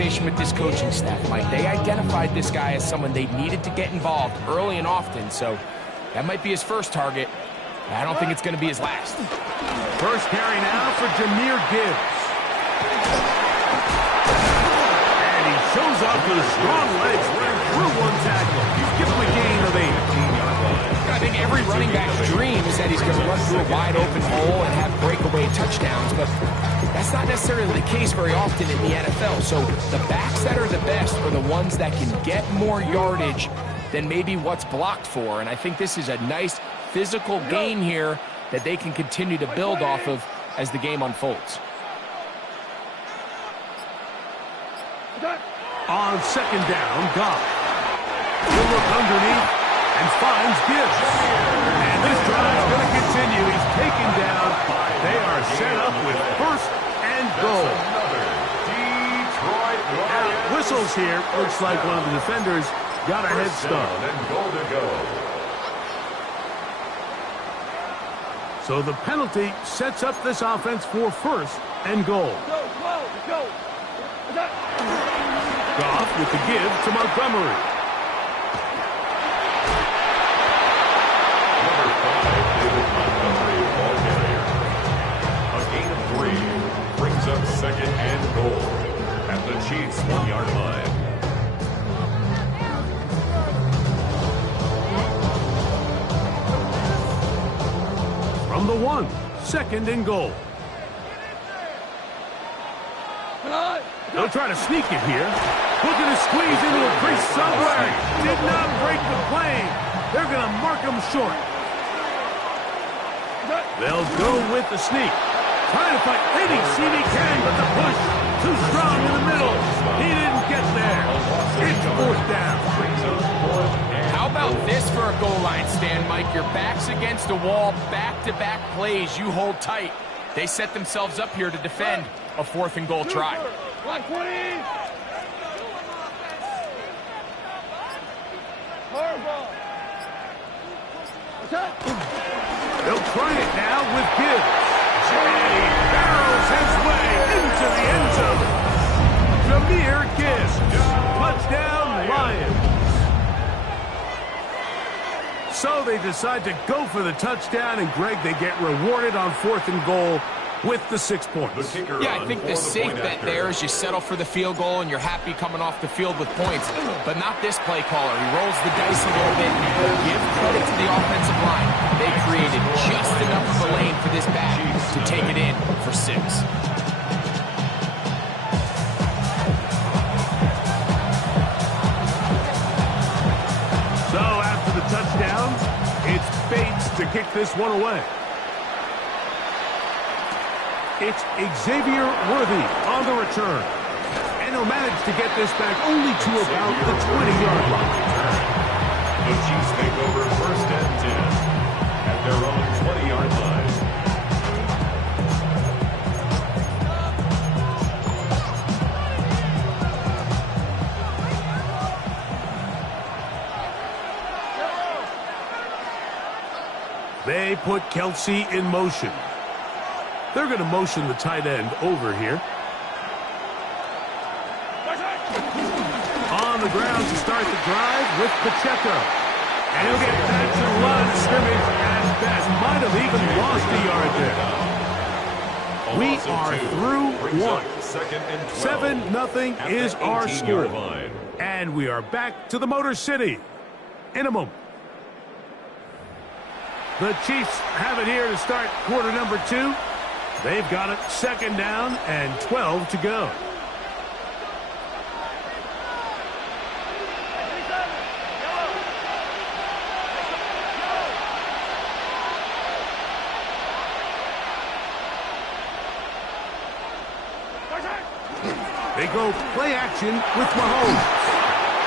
conversation with this coaching staff, Mike. They identified this guy as someone they needed to get involved early and often, so that might be his first target. I don't think it's going to be his last. First carry now for Jahmyr Gibbs. And he shows up with his strong legs right through one tackle. Give him a gain of 8. I think every running back's dream is that he's going to run through a wide open hole and have breakaway touchdowns, but that's not necessarily the case very often in the NFL. So the backs that are the best are the ones that can get more yardage than maybe what's blocked for. And I think this is a nice physical gain here that they can continue to build off of as the game unfolds. On second down, Goff will look underneath and finds Gibbs. And this drive's going to continue. He's taken down. They are set up with first and goal. Now, whistles here. Looks like one of the defenders got a head start. So the penalty sets up this offense for first and goal. Goff with the give to Montgomery. A gain of 3 brings up second and goal at the Chiefs' 1-yard line. From the 1, second and goal. They'll try to sneak it here. Looking to squeeze into a crease somewhere. Did not break the plane. They're going to mark him short. They'll go with the sneak. Trying to fight any seam he can, but the push too strong in the middle. He didn't get there. It's fourth down. How about this for a goal line stand, Mike? Your back's against a wall, back-to-back plays. You hold tight. They set themselves up here to defend a 4th and goal try. They'll try it now with Gibbs. And he barrels his way into the end zone. Jahmyr Gibbs. Touchdown, Lions. So they decide to go for the touchdown, and Greg, they get rewarded on 4th and goal with the 6 points. Yeah, I think the safe bet there is you settle for the field goal and you're happy coming off the field with points, but not this play caller. He rolls the dice a little bit. Give credit to the offensive line. They created just enough of a lane for this back to take it in for 6. So after the touchdown, it's Bates to kick this one away. It's Xavier Worthy on the return. And he'll manage to get this back only to about the 20-yard line. The Chiefs take over first and 10 at their own 20-yard line. They put Kelsey in motion. They're going to motion the tight end over here. On the ground to start the drive with Pacheco. And he'll get back to the line of scrimmage at best. Might have even lost the yard there. We are through 1. 7-0 is our score. And we are back to the Motor City in a moment. The Chiefs have it here to start quarter number 2. They've got it 2nd down and 12 to go. They go play action with Mahomes.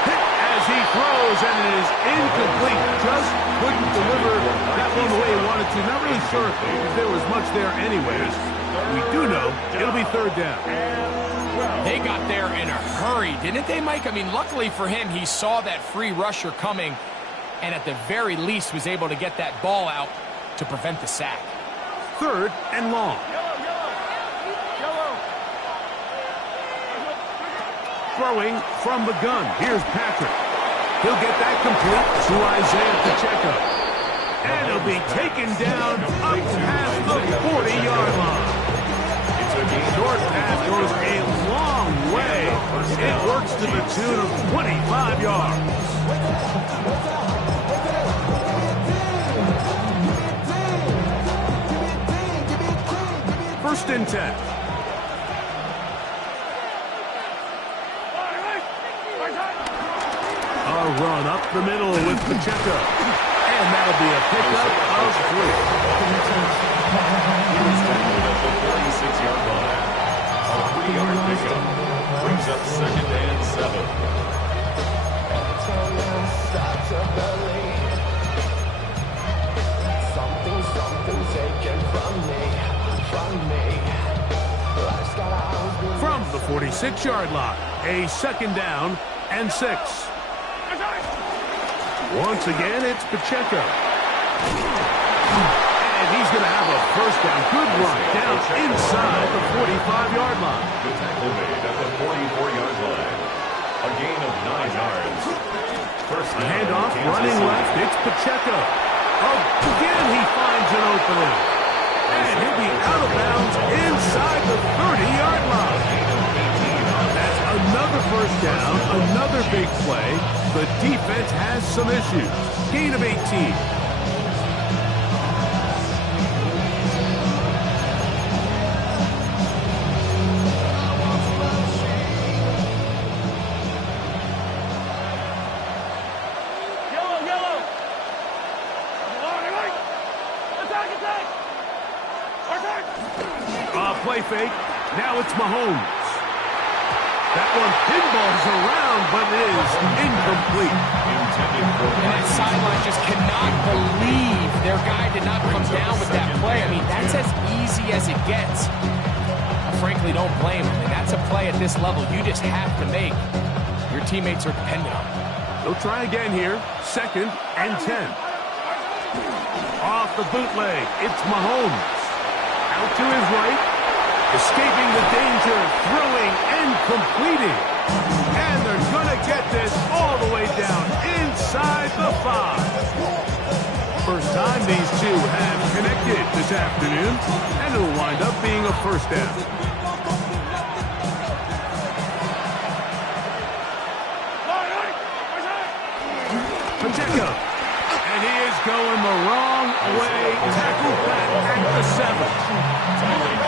Hit as he throws, and it is incomplete. Just couldn't deliver that one the way he wanted to. Not really sure if there was much there anyways. We do know it'll be 3rd down. They got there in a hurry, didn't they, Mike? I mean, luckily for him, he saw that free rusher coming and at the very least was able to get that ball out to prevent the sack. 3rd and long. Throwing from the gun. Here's Patrick. He'll get that complete to Isaiah Pacheco. And he'll be taken down up past the 40-yard line. Short pass goes a long way. It works to the tune of 25 yards. First and 10. A run up the middle with Pacheco. And that'll be a pickup of 3. He was tackled at the 46-yard line. A 3-yard pickup brings up 2nd and 7. From the 46-yard line, a 2nd down and 6. Once again, it's Pacheco. And he's going to have a first down. Good run down inside the 45-yard line. The tackle made at the 44-yard line. A gain of 9 yards. First down. Handoff running left. It's Pacheco. Again, he finds an opening. And he'll be out of bounds inside the 30-yard line. That's another first down, another big play. The defense has some issues. Gain of 18. Play fake. Now it's Mahomes. That one pinballs around, but it is incomplete. And that sideline just cannot believe their guy did not come down with that play. I mean, that's as easy as it gets. I frankly don't blame him. And that's a play at this level you just have to make. Your teammates are dependent on it. They'll try again here. 2nd and 10. Off the bootleg, it's Mahomes. Out to his right. Escaping the danger, throwing and completing. And they're going to get this all the way down inside the 5. First time these two have connected this afternoon, and it'll wind up being a first down. Pacheco. And he is going the wrong way. Tackled back at the 7.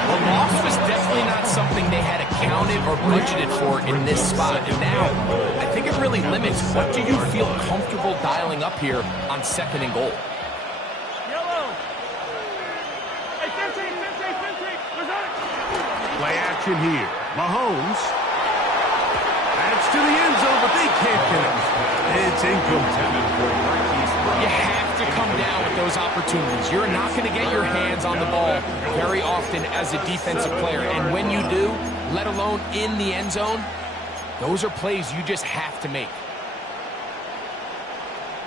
The loss was definitely not something they had accounted or budgeted for in this spot. And now, I think it really limits what do you feel comfortable dialing up here on 2nd and goal. Play action here. Mahomes. That's to the end zone, but they can't get it. It's incomplete. You have to come down with those opportunities. You're not going to get your hands on the ball very often as a defensive player. And when you do, let alone in the end zone, those are plays you just have to make.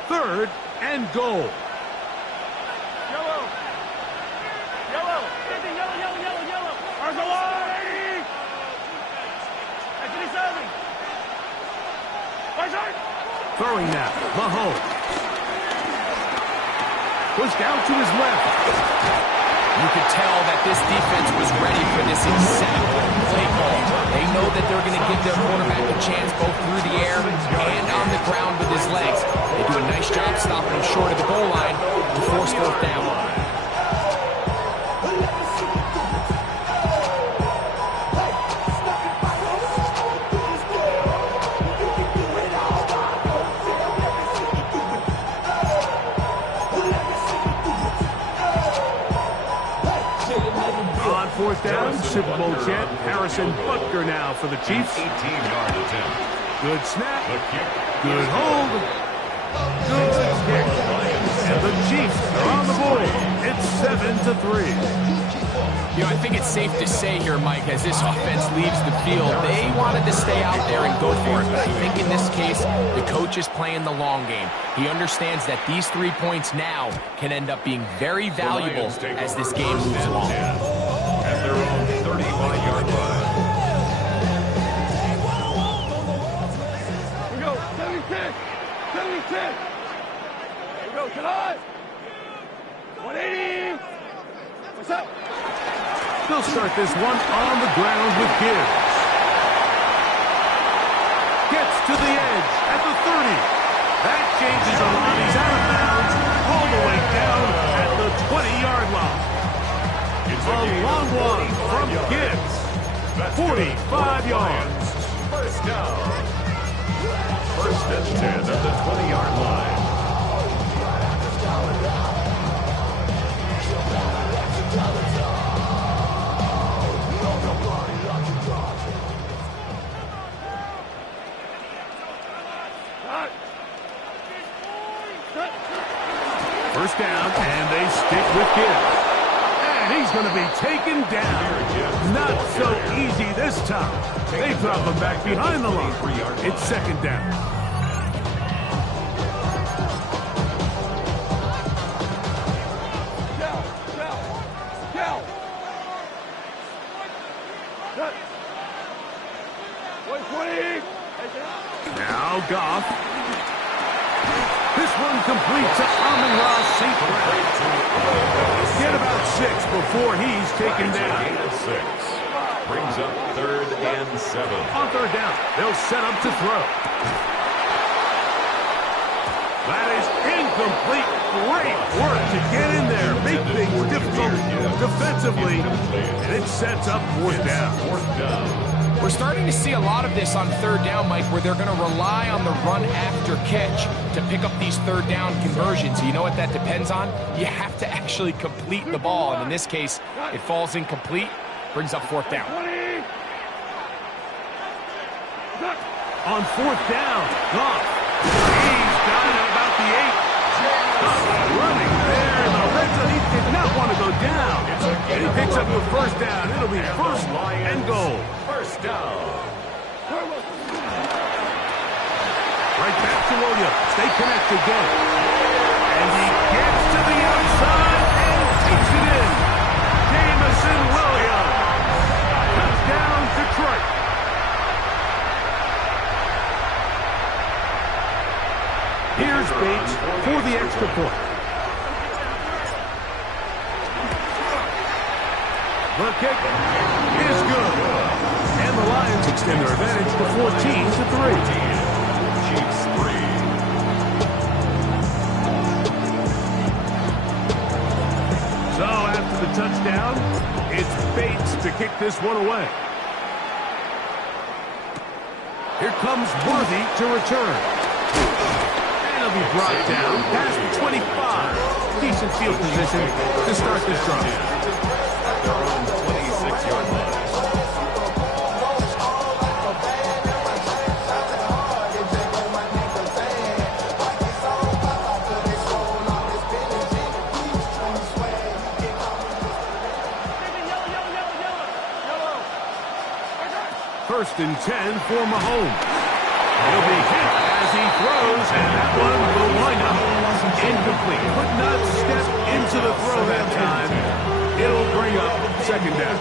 3rd and goal. Yellow. Yellow. Yellow. Argolari. Throwing now. Mahomes. Pushed out to his left. You could tell that this defense was ready for this exact play call. They know that they're going to give their quarterback a chance both through the air and on the ground with his legs. They do a nice job stopping him short of the goal line to force 4th down. On 4th down, Super Bowl champ Harrison Butker now for the Chiefs. 18-yard attempt. Good snap. The kick. Good hold. Good kick. And the Chiefs are on the board. It's 7-3. You know, I think it's safe to say here, Mike, as this offense leaves the field, they wanted to stay out there and go for it. But I think in this case, the coach is playing the long game. He understands that these 3 points now can end up being very valuable as this game moves along. At their own 35-yard line. tonight. 180. What's up? They'll start this one on the ground with Gibbs. Gets to the edge at the 30. That changes a lot. He's out of bounds all the way down at the 20-yard line. A long one from Gibbs. 45 yards. First down. First and 10 at the 20-yard line. First down, and they stick with Gibbs. And he's going to be taken down. Not so easy this time. They drop him back behind the line. It's second down. Now Goff. This one complete to Amon-Ra St. Brown. Get about 6 before he's taken down. Gain of 6. Brings up 3rd and 7. On third down, they'll set up to throw. That is incomplete. Great work to get in there. Make things difficult defensively. And it sets up fourth down. We're starting to see a lot of this on third down, Mike, where they're going to rely on the run after catch to pick up these third down conversions. You know what that depends on? You have to actually complete the ball. And in this case, it falls incomplete, brings up fourth down. On fourth down, Goff. He's got it at about the 8. Goff running there in the red zone. He did not want to go down. And he picks up the first down. It'll be first and goal. First down. Right back to Williams. Stay connected again. And he gets to the outside and takes it in. Jamison Williams. Touchdown, Detroit. Here's Bates for the extra point. The kick is good. And the Lions extend their advantage to 14-3. Chiefs 3. So after the touchdown, it's Bates to kick this one away. Here comes Worthy to return. And he'll be brought down past the 25. Decent field position to start this drive. Their own 26-yard line. First and 10 for Mahomes. He'll be hit as he throws, and that one will wind up incomplete. Could not step into the throw that time. It'll bring up second down.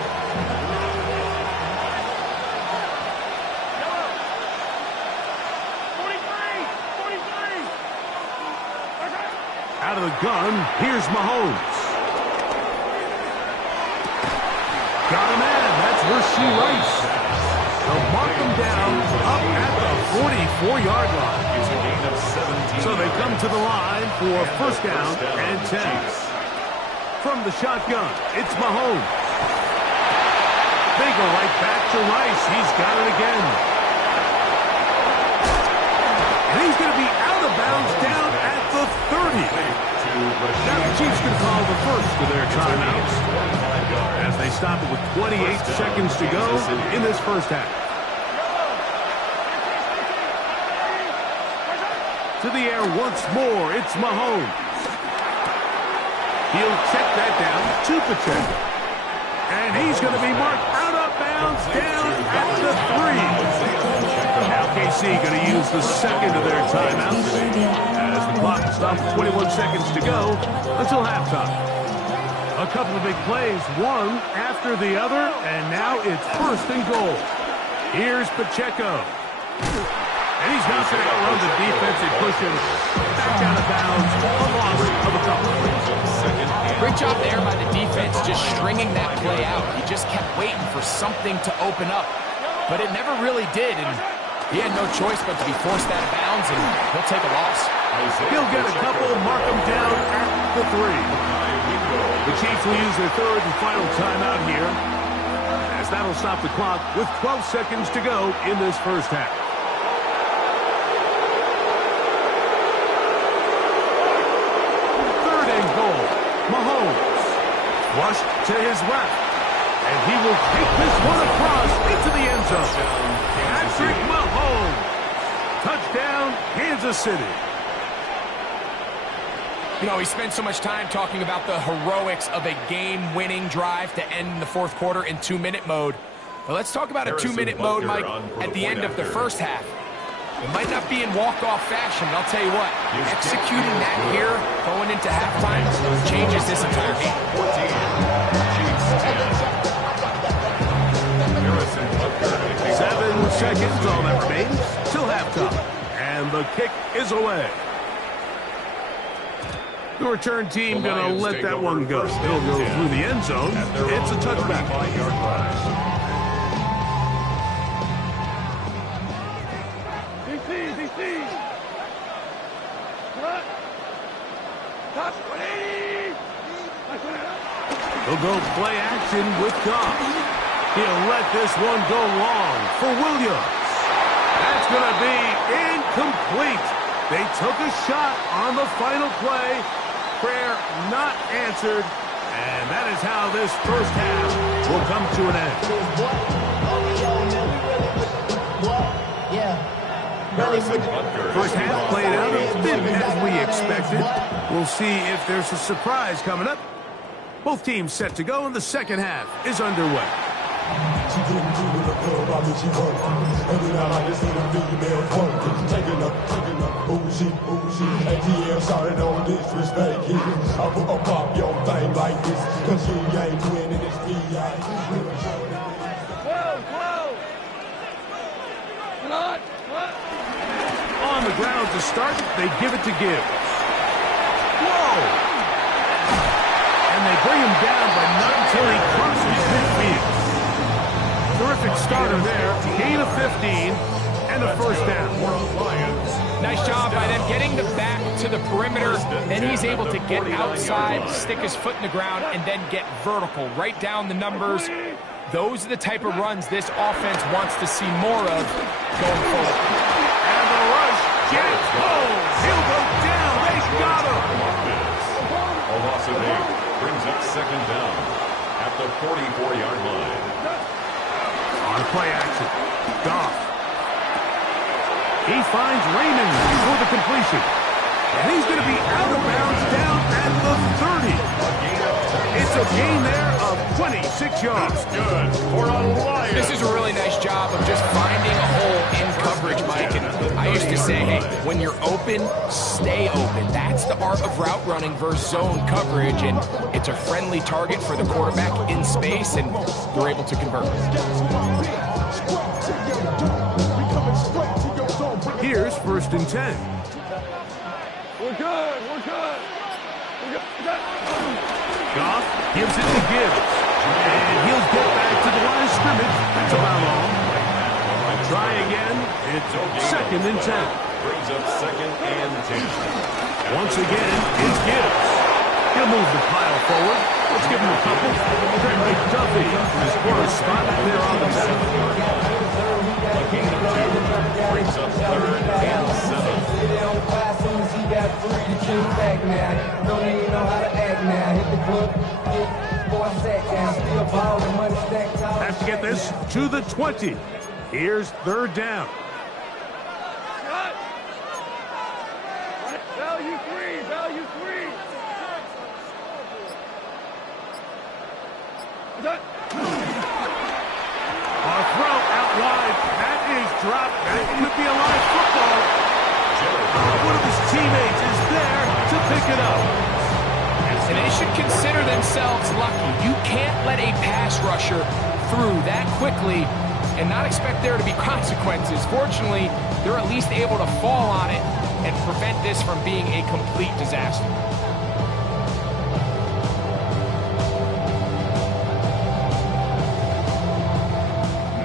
Out of the gun, here's Mahomes. Got a man. That's Rasheed Rice. They'll mark him down up at the 44-yard line. It's a gain of 17. So they come to the line for first down and 10. From the shotgun, it's Mahomes. They go right back to Rice. He's got it again. And he's going to be out of bounds down at the 30. Now the Chiefs can call the first of their timeouts as they stop it with 28 seconds to go in this first half. To the air once more, it's Mahomes. He'll check that down to Pacheco. And he's going to be marked out of bounds down at the 3. Now KC going to use the second of their timeouts as the clock stops 21 seconds to go until halftime. A couple of big plays, one after the other, and now it's first and goal. Here's Pacheco. And he's not going to outrun the defense and push him back out of bounds. A loss of a couple. Great job there by the defense, just stringing that play out. He just kept waiting for something to open up, but it never really did, and he had no choice but to be forced out of bounds, and he'll take a loss. He'll get a couple, mark him down at the 3. The Chiefs will use their third and final timeout here, as that'll stop the clock with 12 seconds to go in this first half. Third and goal. Mahomes. Flush to his left. And he will take this one across into the end zone. Patrick Mahomes. Touchdown, Kansas City. You know, he spent so much time talking about the heroics of a game-winning drive to end the fourth quarter in 2-minute mode. But let's talk about a 2-minute mode, Mike, at the end of the first half. It might not be in walk-off fashion, but I'll tell you what, executing that here, going into halftime, changes this entire game. 7 seconds, all that remains, till halftime. And the kick is away. The return team going to let that one go. It'll go through the end zone. It's a touchback. He'll go play action with Goff. He'll let this one go long for Williams. That's going to be incomplete. They took a shot on the final play. Prayer not answered. And that is how this first half will come to an end. First half played out a bit as we expected. We'll see if there's a surprise coming up. Both teams set to go, and the second half is underway. She didn't do the club, I mean she worked. Every night I just see the females working. Taking up, bougie. ATL started on disrespect here. I put a pop your thing like this, cause you ain't winning this PI. On the ground to start, they give it to Gibbs. Whoa! And they bring him down, but not until he crosses midfield. Terrific starter there. Gain of 15 and a first down. Nice job by them getting the back to the perimeter. Then he's able to get outside, stick his foot in the ground, and then get vertical. Right down the numbers. Those are the type of runs this offense wants to see more of going forward. And the rush gets home. He'll go down. They got him. A loss of 8 brings up second down at the 44-yard line. On play action. Goff. He finds Raymond for the completion. And he's going to be out of bounds down at the 30. It's a gain there of 26 yards. Good for a Lion. This is a really nice job of just finding a hole in coverage, Mike. And I used to say, hey, when you're open, stay open. That's the art of route running versus zone coverage. And it's a friendly target for the quarterback in space, and they're able to convert. Here's 1st and 10. We're good. Goff gives it to Gibbs. And he'll get back to the line of scrimmage. That's about all. Try again. It's 2nd and 10. Brings up 2nd and 10. Once again, it's Gibbs. He'll move the pile forward. Let's give him a couple. Greg McDuffie from his corner spot there on the back. A gain of 2 brings up 3rd and 7. Have to get this to the 20. Here's 3rd down. Value three. A throw out wide. That is dropped. That could be a live football. One of his teammates is there to pick it up. And they should consider themselves lucky. You can't let a pass rusher through that quickly and not expect there to be consequences. Fortunately, they're at least able to fall on it and prevent this from being a complete disaster.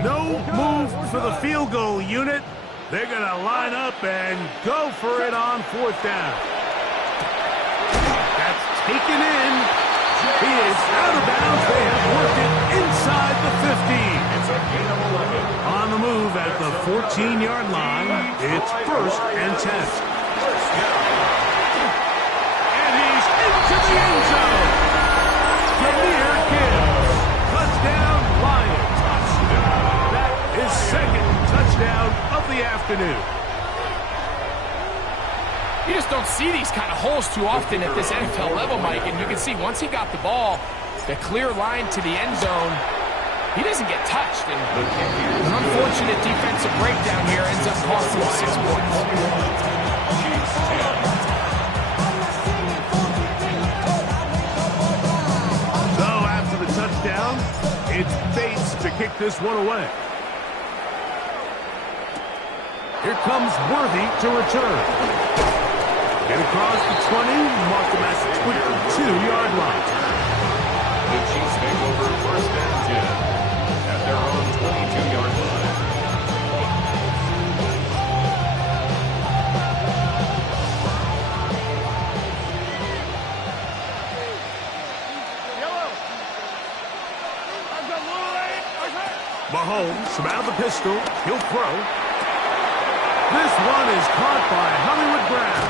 No move for the field goal unit. They're going to line up and go for it on 4th down. That's taken in. He is out of bounds. They have worked it inside the 15. It's a gain of 11. On the move at the 14-yard line, it's 1st and 10. And he's into the end zone. Premier Gibbs. Touchdown, Lions. That is 2nd touchdown of the afternoon. You just don't see these kind of holes too often at this NFL level, Mike. And you can see once he got the ball, the clear line to the end zone, he doesn't get touched. And an unfortunate defensive breakdown here ends up costing him 6 points. So after the touchdown, it's Bates to kick this one away. Here comes Worthy to return. Get across the 20, mark them at the 22-yard line. The Chiefs take over 1st and 10 at their own 22-yard line. Mahomes from out of the pistol. He'll throw. This one is caught by Hollywood Brown.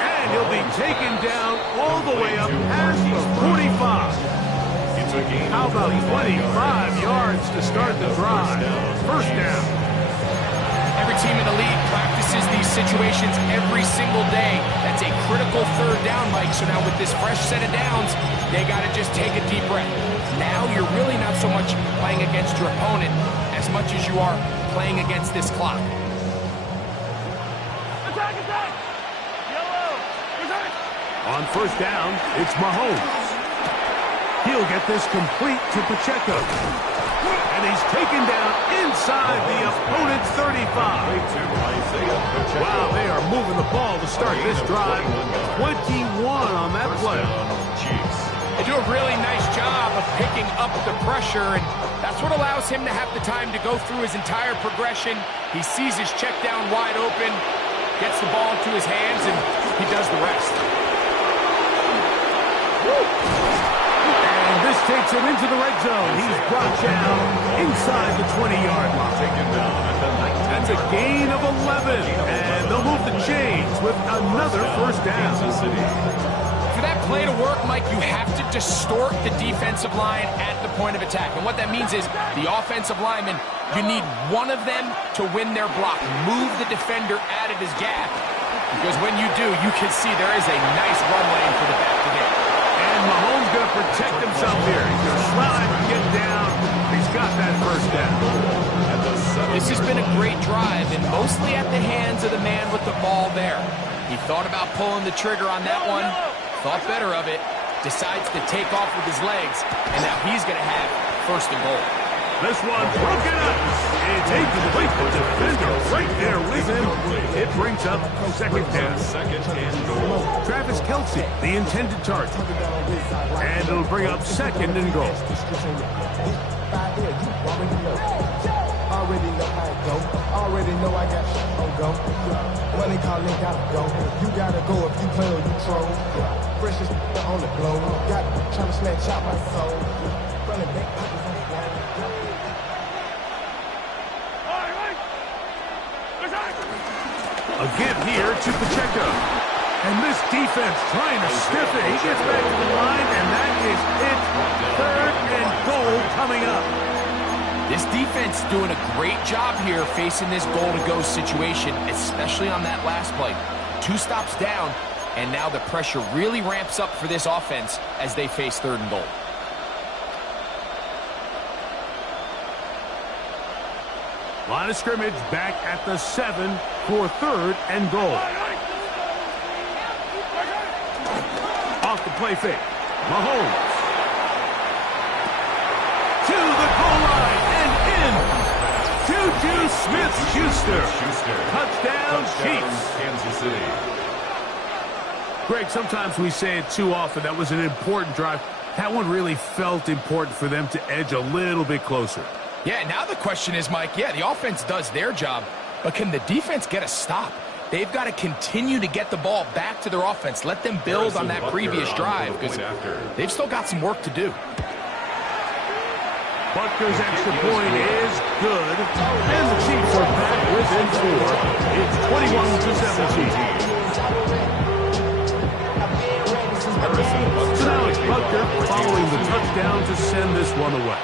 And he'll be taken down all the way up past the 45. It's a gain How of about 25 25 yards to start the drive? 1st down. Every team in the league practices these situations every single day. That's a critical 3rd down, Mike. So now with this fresh set of downs, they got to just take a deep breath. Now you're really not so much playing against your opponent as much as you are playing against this clock. On 1st down, it's Mahomes. He'll get this complete to Pacheco. And he's taken down inside the opponent's 35. Wow, they are moving the ball to start this drive. 21 on that play. They do a really nice job of picking up the pressure, and that's what allows him to have the time to go through his entire progression. He sees his check down wide open, gets the ball into his hands, and he does the rest. And this takes him into the red zone. He's brought down inside the 20-yard line. That's a gain of 11. And they'll move the chains with another 1st down. For that play to work, Mike, you have to distort the defensive line at the point of attack. And what that means is the offensive lineman, you need one of them to win their block. Move the defender out of his gap. Because when you do, you can see there is a nice run lane for the back to get. And Mahomes going to protect himself here. He's going to slide and get down. He's got that 1st down. This has been a great drive, and mostly at the hands of the man with the ball there. He thought about pulling the trigger on that one, thought better of it, decides to take off with his legs, and now he's going to have 1st and goal. This one broken up. It's incomplete. The defender right there with him. It brings up 2nd down. 2nd and goal. Travis Kelce, the intended target. And it'll bring up 2nd and goal. Already know how it go. Already know I got shit on go. Money calling, gotta go. You gotta go if you play or you troll. Freshest on the globe. Got trying to snatch out my soul. Running back. A give here to Pacheco. And this defense trying to stiff it. He gets back to the line, and that is it. 3rd and goal coming up. This defense doing a great job here facing this goal-to-go situation, especially on that last play. 2 stops down, and now the pressure really ramps up for this offense as they face 3rd and goal. Line of scrimmage back at the 7 for 3rd and goal. Off the play fake. Mahomes. To the goal line and in. Smith-Schuster. Touchdown, Chiefs. Kansas City. Greg, sometimes we say it too often. That was an important drive. That one really felt important for them to edge a little bit closer. Yeah, now the question is, Mike, yeah, the offense does their job, but can the defense get a stop? They've got to continue to get the ball back to their offense. Let them build on that previous drive because they've still got some work to do. Butker's extra point is good, and the Chiefs are back within 4. It's 21-17. So now it's Butker following the touchdown to send this one away.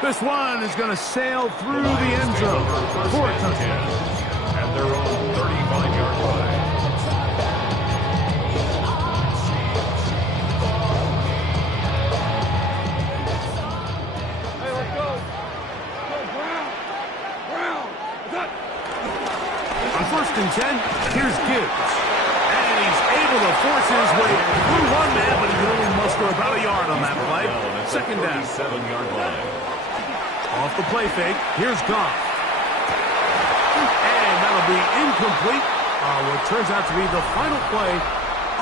This one is going to sail through the end zone for a touchdown. At their own 35-yard line. Hey, let's go. Go, Brown. Brown. On 1st and 10, here's Gibbs. And he's able to force his way through one man, but he can only muster about a yard on that play. 2nd down. 7-yard line. Off the play fake, here's Goff. And that'll be incomplete on what turns out to be the final play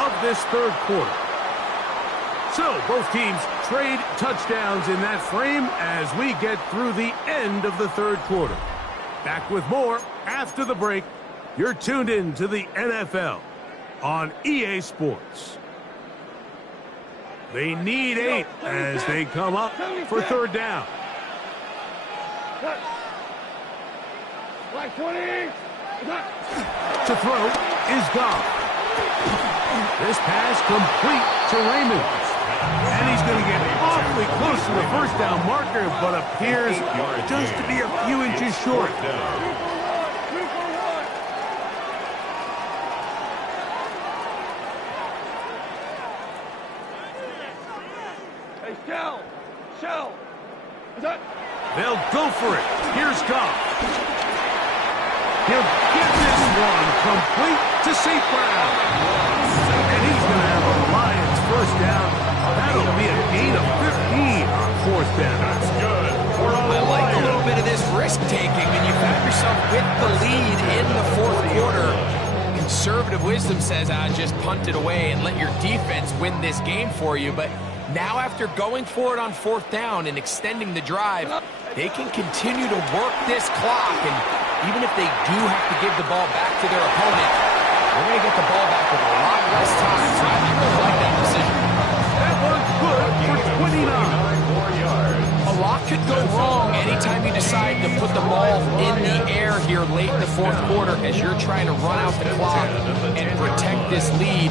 of this 3rd quarter. So, both teams trade touchdowns in that frame as we get through the end of the 3rd quarter. Back with more after the break. You're tuned in to the NFL on EA Sports. They need 8 as they come up for 3rd down. Like 20. To throw is Goff. This pass complete to Raymond. And he's going to get awfully close to the 1st down marker, but appears just to be a few inches short. 2 for 1. Hey, Shell. Is that? They'll go for it. Here's Goff. He'll get this one complete to St. Brown. And he's going to have a Lions 1st down. That'll be a gain of 15 on 4th down. That's good. I like a little bit of this risk-taking when you found yourself with the lead in the 4th quarter. Conservative wisdom says, just punt it away and let your defense win this game for you. But now after going for it on 4th down and extending the drive, they can continue to work this clock. And even if they do have to give the ball back to their opponent, they're going to get the ball back with a lot less time. So I really like that decision. That was good for 29. A lot could go wrong anytime you decide to put the ball in the air here late in the 4th quarter as you're trying to run out the clock and protect this lead.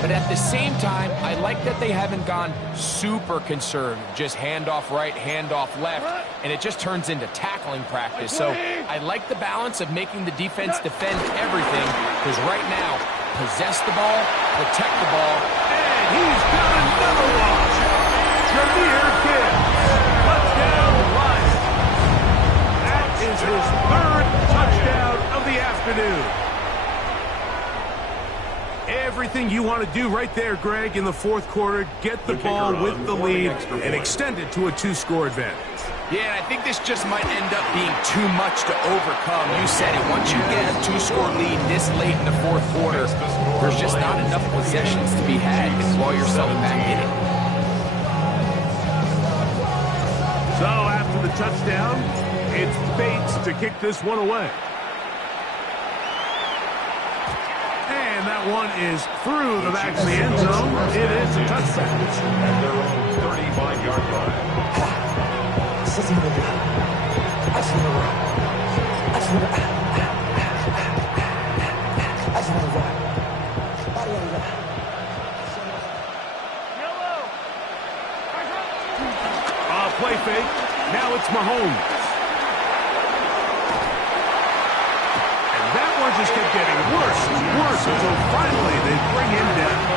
But at the same time, I like that they haven't gone super conservative, just handoff right, handoff left, and it just turns into tackling practice. So I like the balance of making the defense defend everything, because right now, possess the ball, protect the ball. And he's got another one. Jameer Gibbs. Touchdown Lions. That is his 3rd touchdown of the afternoon. Everything you want to do right there, Greg, in the 4th quarter. Get the ball with the lead and extend it to a 2-score advantage. Yeah, I think this just might end up being too much to overcome. You said it. Once you get a 2-score lead this late in the 4th quarter, there's just not enough possessions to be had to claw yourself back in it. So after the touchdown, it's Bates to kick this one away. And that one is through the back of the end zone. It is a touchdown. At their own 35-yard line. Play fake. Now it's Mahomes. And that one just kept getting worse and worse until finally they bring him down.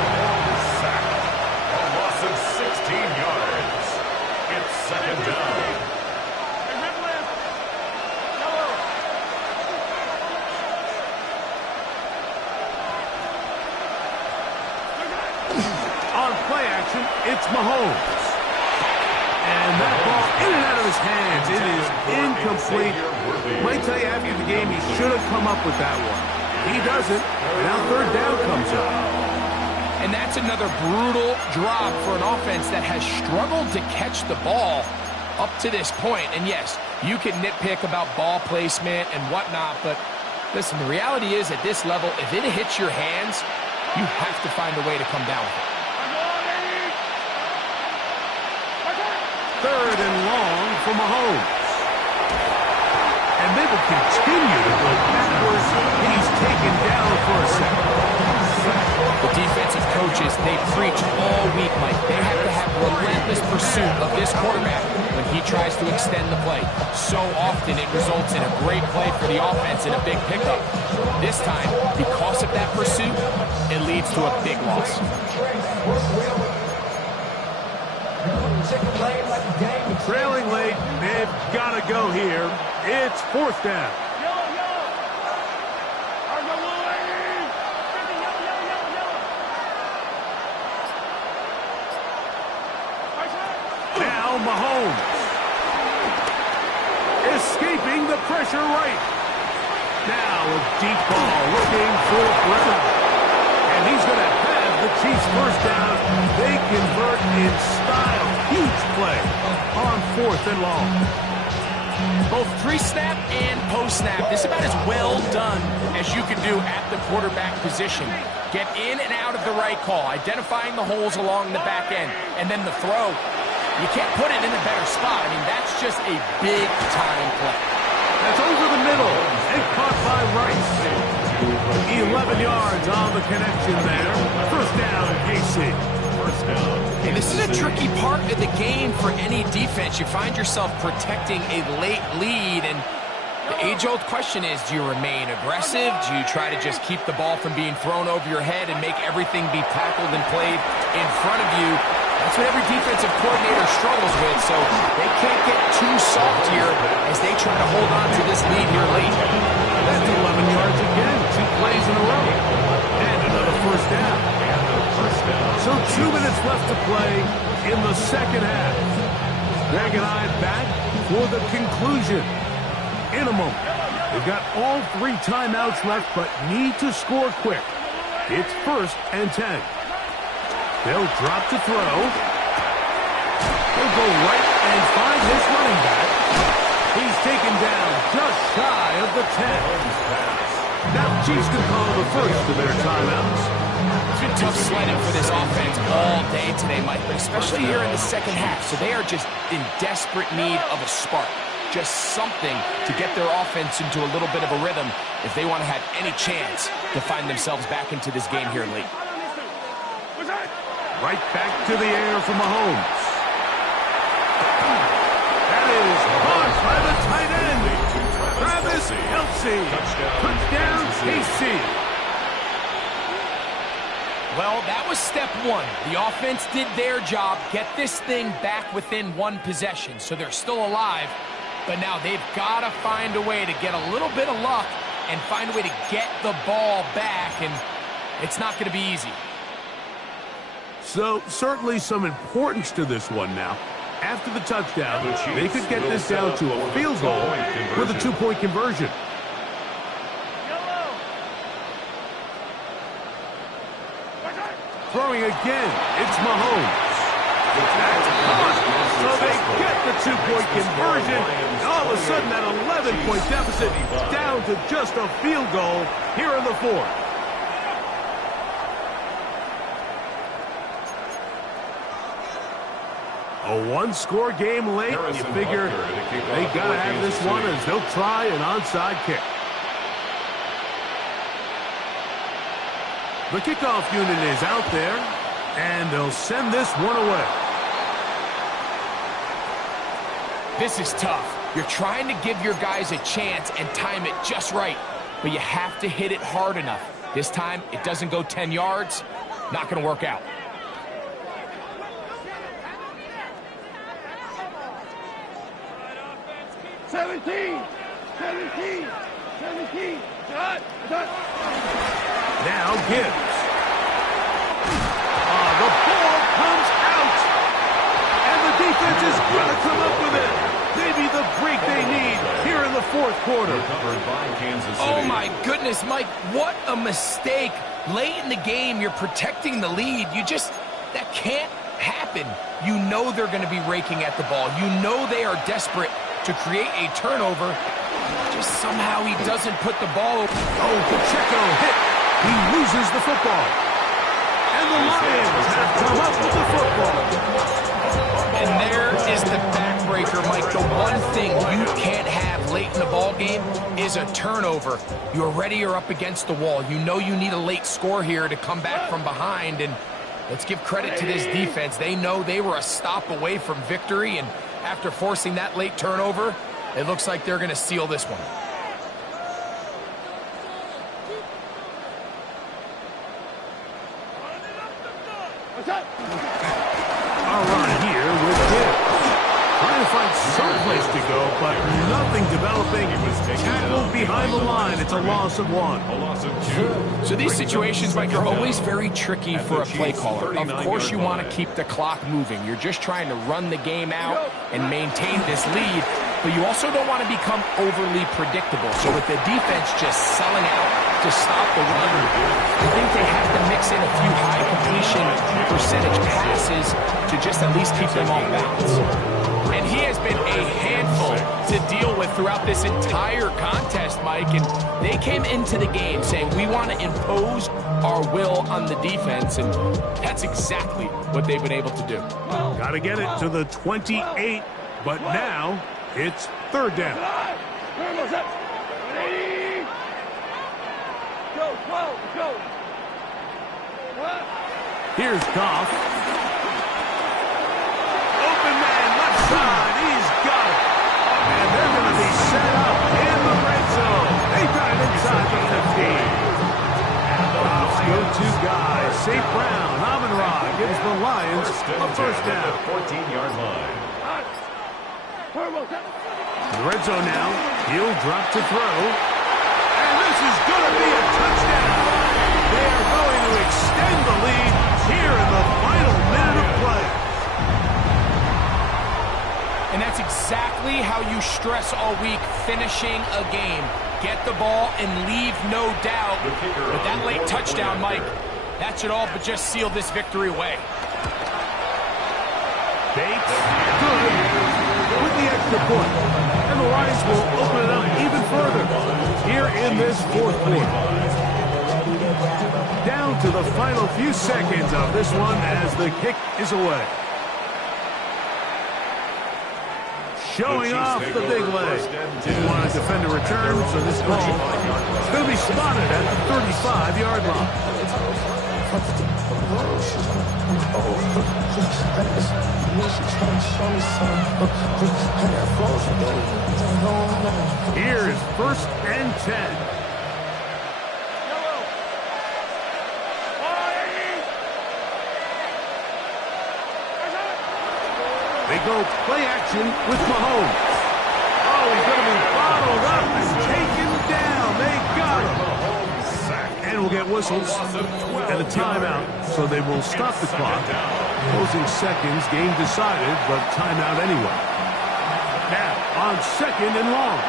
Sack. A loss of 16 yards. It's 2nd down. On play action, it's Mahomes. And that ball in and out of his hands. It is incomplete. Might tell you after the game he should have come up with that one. He doesn't, and now third down comes up. And that's another brutal drop for an offense that has struggled to catch the ball up to this point. And yes, you can nitpick about ball placement and whatnot, but listen, the reality is at this level, if it hits your hands, you have to find a way to come down with it. Third and long for Mahomes. And they will continue to go backwards. He's taken down for a second. The defensive coaches, they preach all week, Mike. They have to have relentless pursuit of this quarterback when he tries to extend the play. So often it results in a great play for the offense and a big pickup. This time, because of that pursuit, it leads to a big loss. Trailing late, they've got to go here. It's fourth down. Now Mahomes. Escaping the pressure right. Now a deep ball looking for Brennan. And he's going to have the Chiefs first down. They convert in style. Huge play on fourth and long. Both pre-snap and post-snap, this is about as well done as you can do at the quarterback position. Get in and out of the right call, identifying the holes along the back end, and then the throw. You can't put it in a better spot. I mean, that's just a big-time play. That's over the middle and caught by Rice. 11 yards on the connection there. First down, KC. And this is a tricky part of the game for any defense. You find yourself protecting a late lead, and the age-old question is, do you remain aggressive? Do you try to just keep the ball from being thrown over your head and make everything be tackled and played in front of you? That's what every defensive coordinator struggles with, so they can't get too soft here as they try to hold on to this lead here late. That's 11 yards again, 2 plays in a row. And another first down. So 2 minutes left to play in the second half. Greg and I back for the conclusion. In a moment, they've got all 3 timeouts left, but need to score quick. It's 1st and 10. They'll drop to throw. He'll go right and find his running back. He's taken down just shy of the 10. Now Chiefs can call the first of their timeouts. It's been tough sledding for this offense all day today, Mike, but especially here in the second half. So they are just in desperate need of a spark. Just something to get their offense into a little bit of a rhythm if they want to have any chance to find themselves back into this game here late. Right back to the air for Mahomes. That is caught by the tight end. Travis Kelce. Touchdown, KC. Well, that was step 1. The offense did their job, get this thing back within 1 possession. So they're still alive, but now they've got to find a way to get a little bit of luck and find a way to get the ball back, and it's not going to be easy. So, certainly some importance to this one now. After the touchdown, they could get this down to a field goal with a 2-point conversion. Throwing again, it's Mahomes. That's caught, so they get the 2-point conversion. And all of a sudden, that 11-point deficit down to just a field goal here in the 4th. A 1-score game late, you figure they got to have this one as they'll try an onside kick. The kickoff unit is out there, and they'll send this one away. This is tough. You're trying to give your guys a chance and time it just right, but you have to hit it hard enough. This time, it doesn't go 10 yards. Not going to work out. Seventeen. Now Gibbs. The ball comes out. And the defense is going break they need here in the fourth quarter. Recovered by Kansas City. Oh, my goodness, Mike, what a mistake. Late in the game, you're protecting the lead. That can't happen. You know they're going to be raking at the ball. You know they are desperate to create a turnover. Just somehow he doesn't put the ball. Oh, Pacheco hit. He loses the football. And the Lions have come up with the football. And there is the backbreaker, Mike. The one thing you can't have late in the ball game is a turnover. You're already you're up against the wall. You know you need a late score here to come back from behind. And let's give credit to this defense. They know they were a stop away from victory. And after forcing that late turnover, it looks like they're going to seal this one. Our run here with Gibbs. Trying to find some place to go, but nothing developing. Tackled behind the line. It's a loss of 1. A loss of 2. So these situations, Mike, are always very tricky for a play caller. Of course, you want to keep the clock moving. You're just trying to run the game out and maintain this lead, but you also don't want to become overly predictable. So with the defense just selling out to stop the run, I think they have to mix in a few high completion percentage passes to just at least keep them off balance. And he has been a handful to deal with throughout this entire contest, Mike. And they came into the game saying, we want to impose our will on the defense. And that's exactly what they've been able to do. Got to get it to the 28, but now it's 3rd down. Here's Goff. Open man, left side. He's got it. And they're going to be set up in the red zone. They've got it inside the 15. Goff's go-to guy, St. Brown, Amon-Ra gives the Lions a first down. 14-yard line. The red zone now. He'll drop to throw. And this is going to be a touchdown. They are going to extend the lead here in the final minute of play. And that's exactly how you stress all week, finishing a game. Get the ball and leave no doubt. But that late touchdown, Mike, that should all but just seal this victory away. Bates, good, with the extra point. And the Lions will open it up even further here in this fourth quarter. Down to the final few seconds of this one as the kick is away. Showing off the big leg. Didn't want to defend a return, so this ball is going to be spotted at the 35-yard line. Here is 1st and 10. They go play action with Mahomes. Oh, he's going to be bottled up and taken down. They got him. And we'll get whistles and a timeout, so they will stop the clock. Closing seconds, game decided, but timeout anyway. Now, on 2nd and long.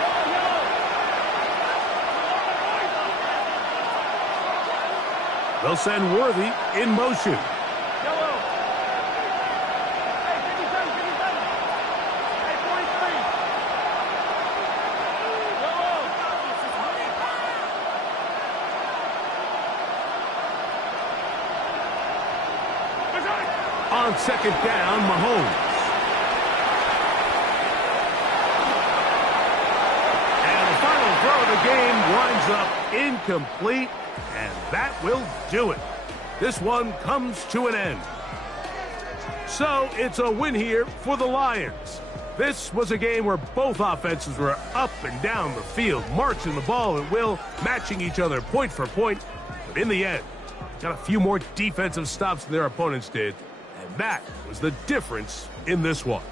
They'll send Worthy in motion. On 2nd down, Mahomes. And the final throw of the game winds up incomplete, and that will do it. This one comes to an end. So it's a win here for the Lions. This was a game where both offenses were up and down the field, marching the ball at will, matching each other point for point. But in the end, got a few more defensive stops than their opponents did. And that was the difference in this one.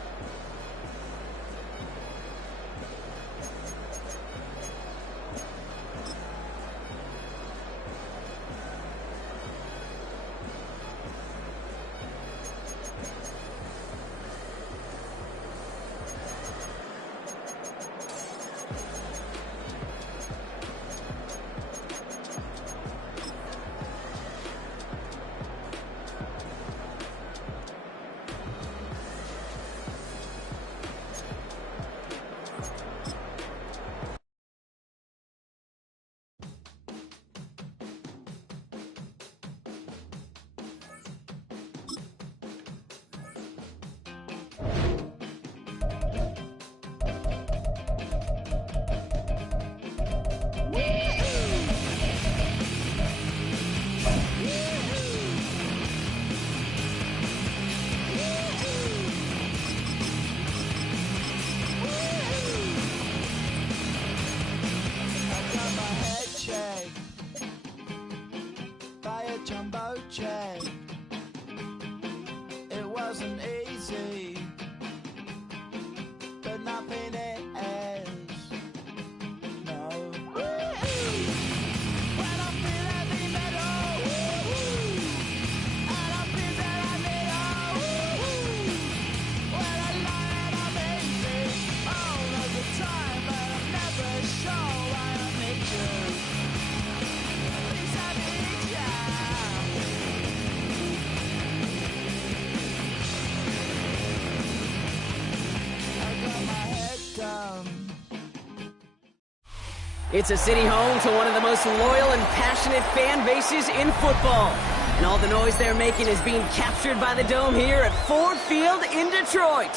It's a city home to one of the most loyal and passionate fan bases in football. And all the noise they're making is being captured by the Dome here at Ford Field in Detroit.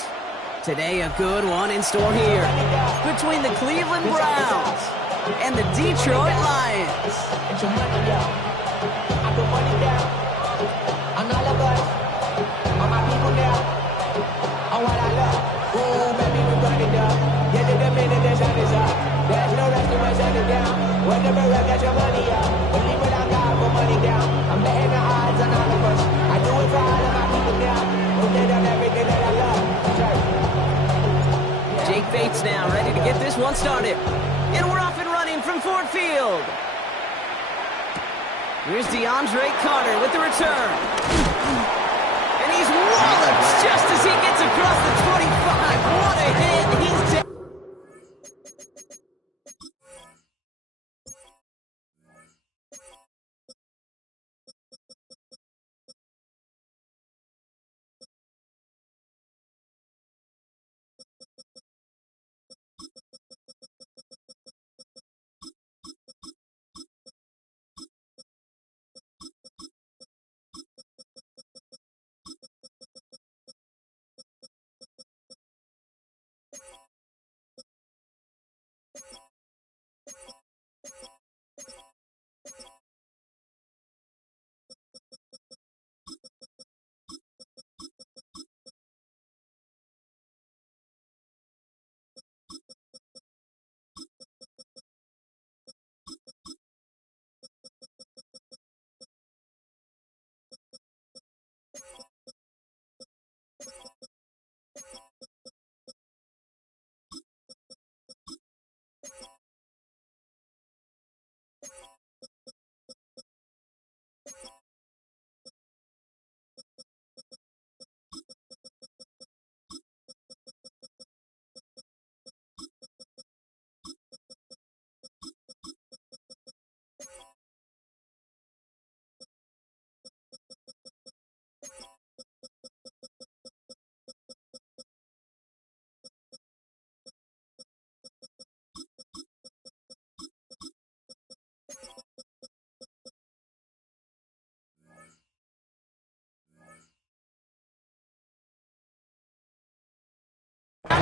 Today, a good one in store here between the Cleveland Browns and the Detroit Lions. Get your money down. I put money down. On all of us. On my people now. On what I love. Ooh, baby, we run it up. Get to the minute the sun is up. There's no rest when shut it down. Whatever, get your money up. Believe what I got, put money down. I'm betting the odds on all of us. I do it for all of my people now. Who did on everything that I love. Jake Bates now ready to get this one started. And we're off and running from Ford Field. Here's DeAndre Carter with the return. And he's walloped just as he gets across the 25. What a hit. He's down.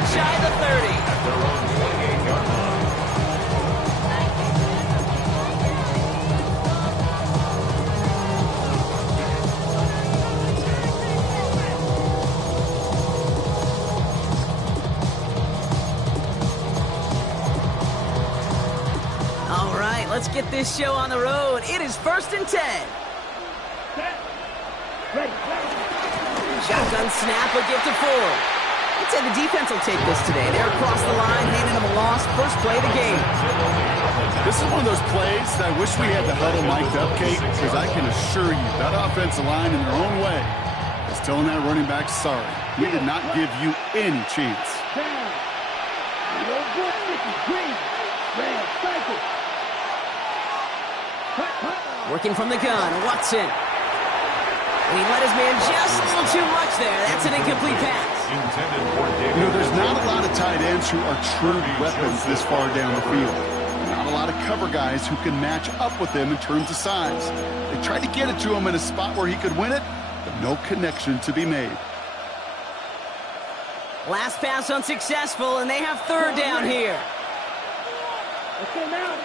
Shy of the 30. At their own 28-yard line. All right, let's get this show on the road. It is 1st and 10. Shotgun snap, a gift to Ford. I'd say the defense will take this today. They're across the line, handing them a loss. First play of the game. This is one of those plays that I wish we had the huddle mic'd up, Kate, because I can assure you that offensive line in their own way is telling that running back, sorry, we did not give you any chance. Working from the gun, Watson. And he let his man just a little too much there. That's an incomplete pass. You know, there's not a lot of tight ends who are true weapons this far down the field. Not a lot of cover guys who can match up with them in terms of size. They tried to get it to him in a spot where he could win it, but no connection to be made. Last pass unsuccessful, and they have 3rd down here. Let's go now.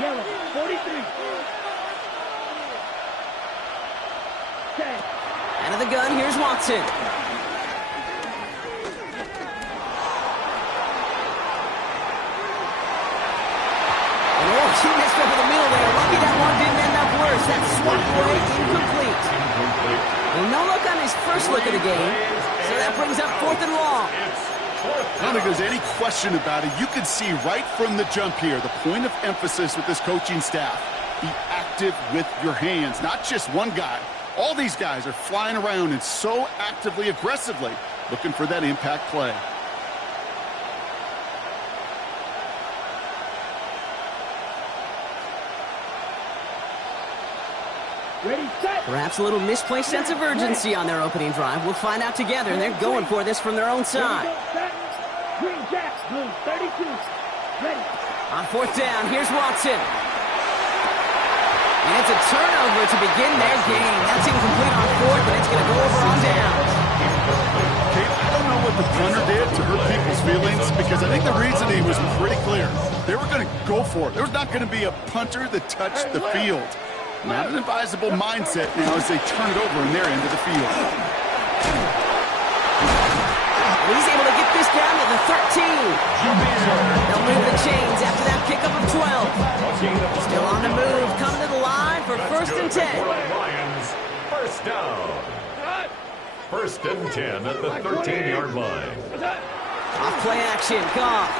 Yellow, 43. Out of the gun, here's Watson. He missed over the middle there. Lucky that one didn't end up worse. That swat play incomplete. Well, no look on his first look of the game, so that brings up 4th and long. I don't think there's any question about it. You can see right from the jump here, the point of emphasis with this coaching staff. Be active with your hands, not just one guy. All these guys are flying around and so actively, aggressively looking for that impact play. Ready, set. Perhaps a little misplaced sense of urgency on their opening drive. We'll find out together, and they're going for this from their own side. Green Jacks, blue 32. On fourth down, here's Watson. And it's a turnover to begin their game. That's incomplete on fourth, but it's going to go over on downs. Kate, I don't know what the punter did to hurt people's feelings, because I think the reasoning was pretty clear. They were going to go for it. There was not going to be a punter that touched the field. Not an advisable mindset now as they turn it over in their end of the field. And he's able to get this down to the 13. They'll move the chains after that pickup of 12. Still on the move, coming to the line for first and 10. Lions, first down. First and 10 at the 13-yard line. Off play action, Goff.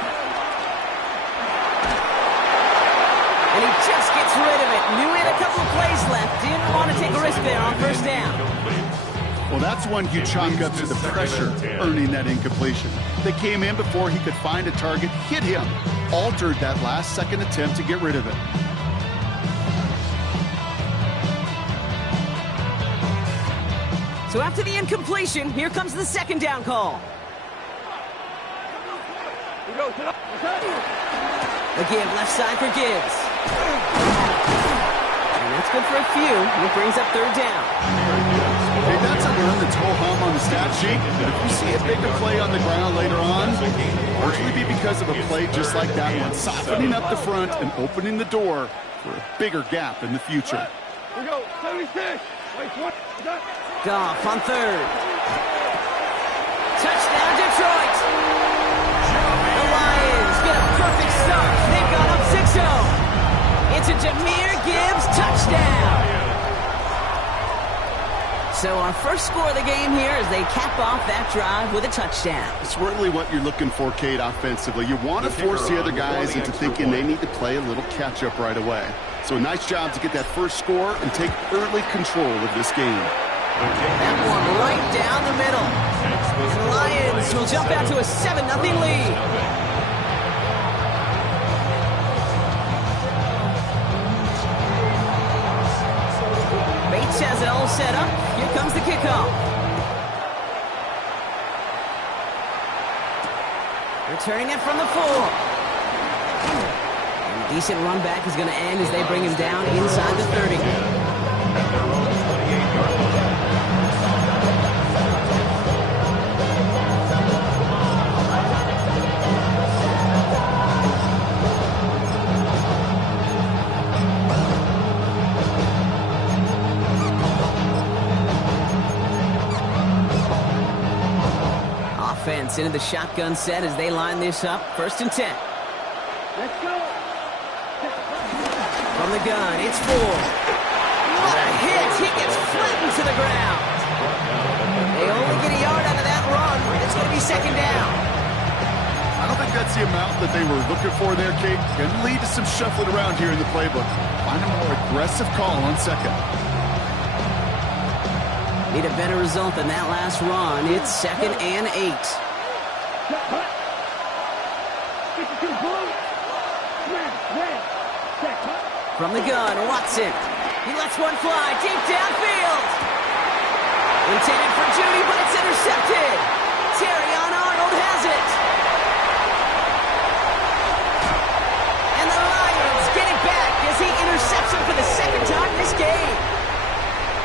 And he just gets rid of it. Knew he had a couple of plays left. Didn't want to take a risk there on first down. Well, that's one you chalk up to the pressure earning that incompletion. They came in before he could find a target, hit him, altered that last second attempt to get rid of it. So after the incompletion, here comes the second down call. A give left side for Gibbs. And that's good for a few. And it brings up third down. Hey, that's a run that's ho-hum on the stat sheet. But if you see a bigger play on the ground later on, largely be because of a play just like that one, softening up the front and opening the door for a bigger gap in the future. We go, 76. Goff on third. Touchdown, Detroit. The Lions get a perfect start. They've gone up 6-0. It's a Jahmyr Gibbs touchdown. So our first score of the game here as they cap off that drive with a touchdown. It's really what you're looking for, Kate, offensively. You want to force the other guys into thinking they need to play a little catch-up right away. So a nice job to get that first score and take early control of this game. That one right down the middle. The Lions will jump out to a 7-0 lead. Bates has it all set up. Here comes the kickoff. Returning it from the 4. And decent run back is going to end as they bring him down inside the 30. At their own 28-yard line. Offense into the shotgun set as they line this up. First and 10. Let's go. From the gun, it's 4. What a hit! He gets flattened to the ground. They only get a yard out of that run. It's going to be second down. I don't think that's the amount that they were looking for there, Kate. Going to lead to some shuffling around here in the playbook. Find a more aggressive call on second. Need a better result than that last run. It's second and 8. From the gun, Watson. He lets one fly deep downfield. Intended for Judy, but it's intercepted. Terrion Arnold has it. And the Lions get it back as he intercepts him for the second time this game.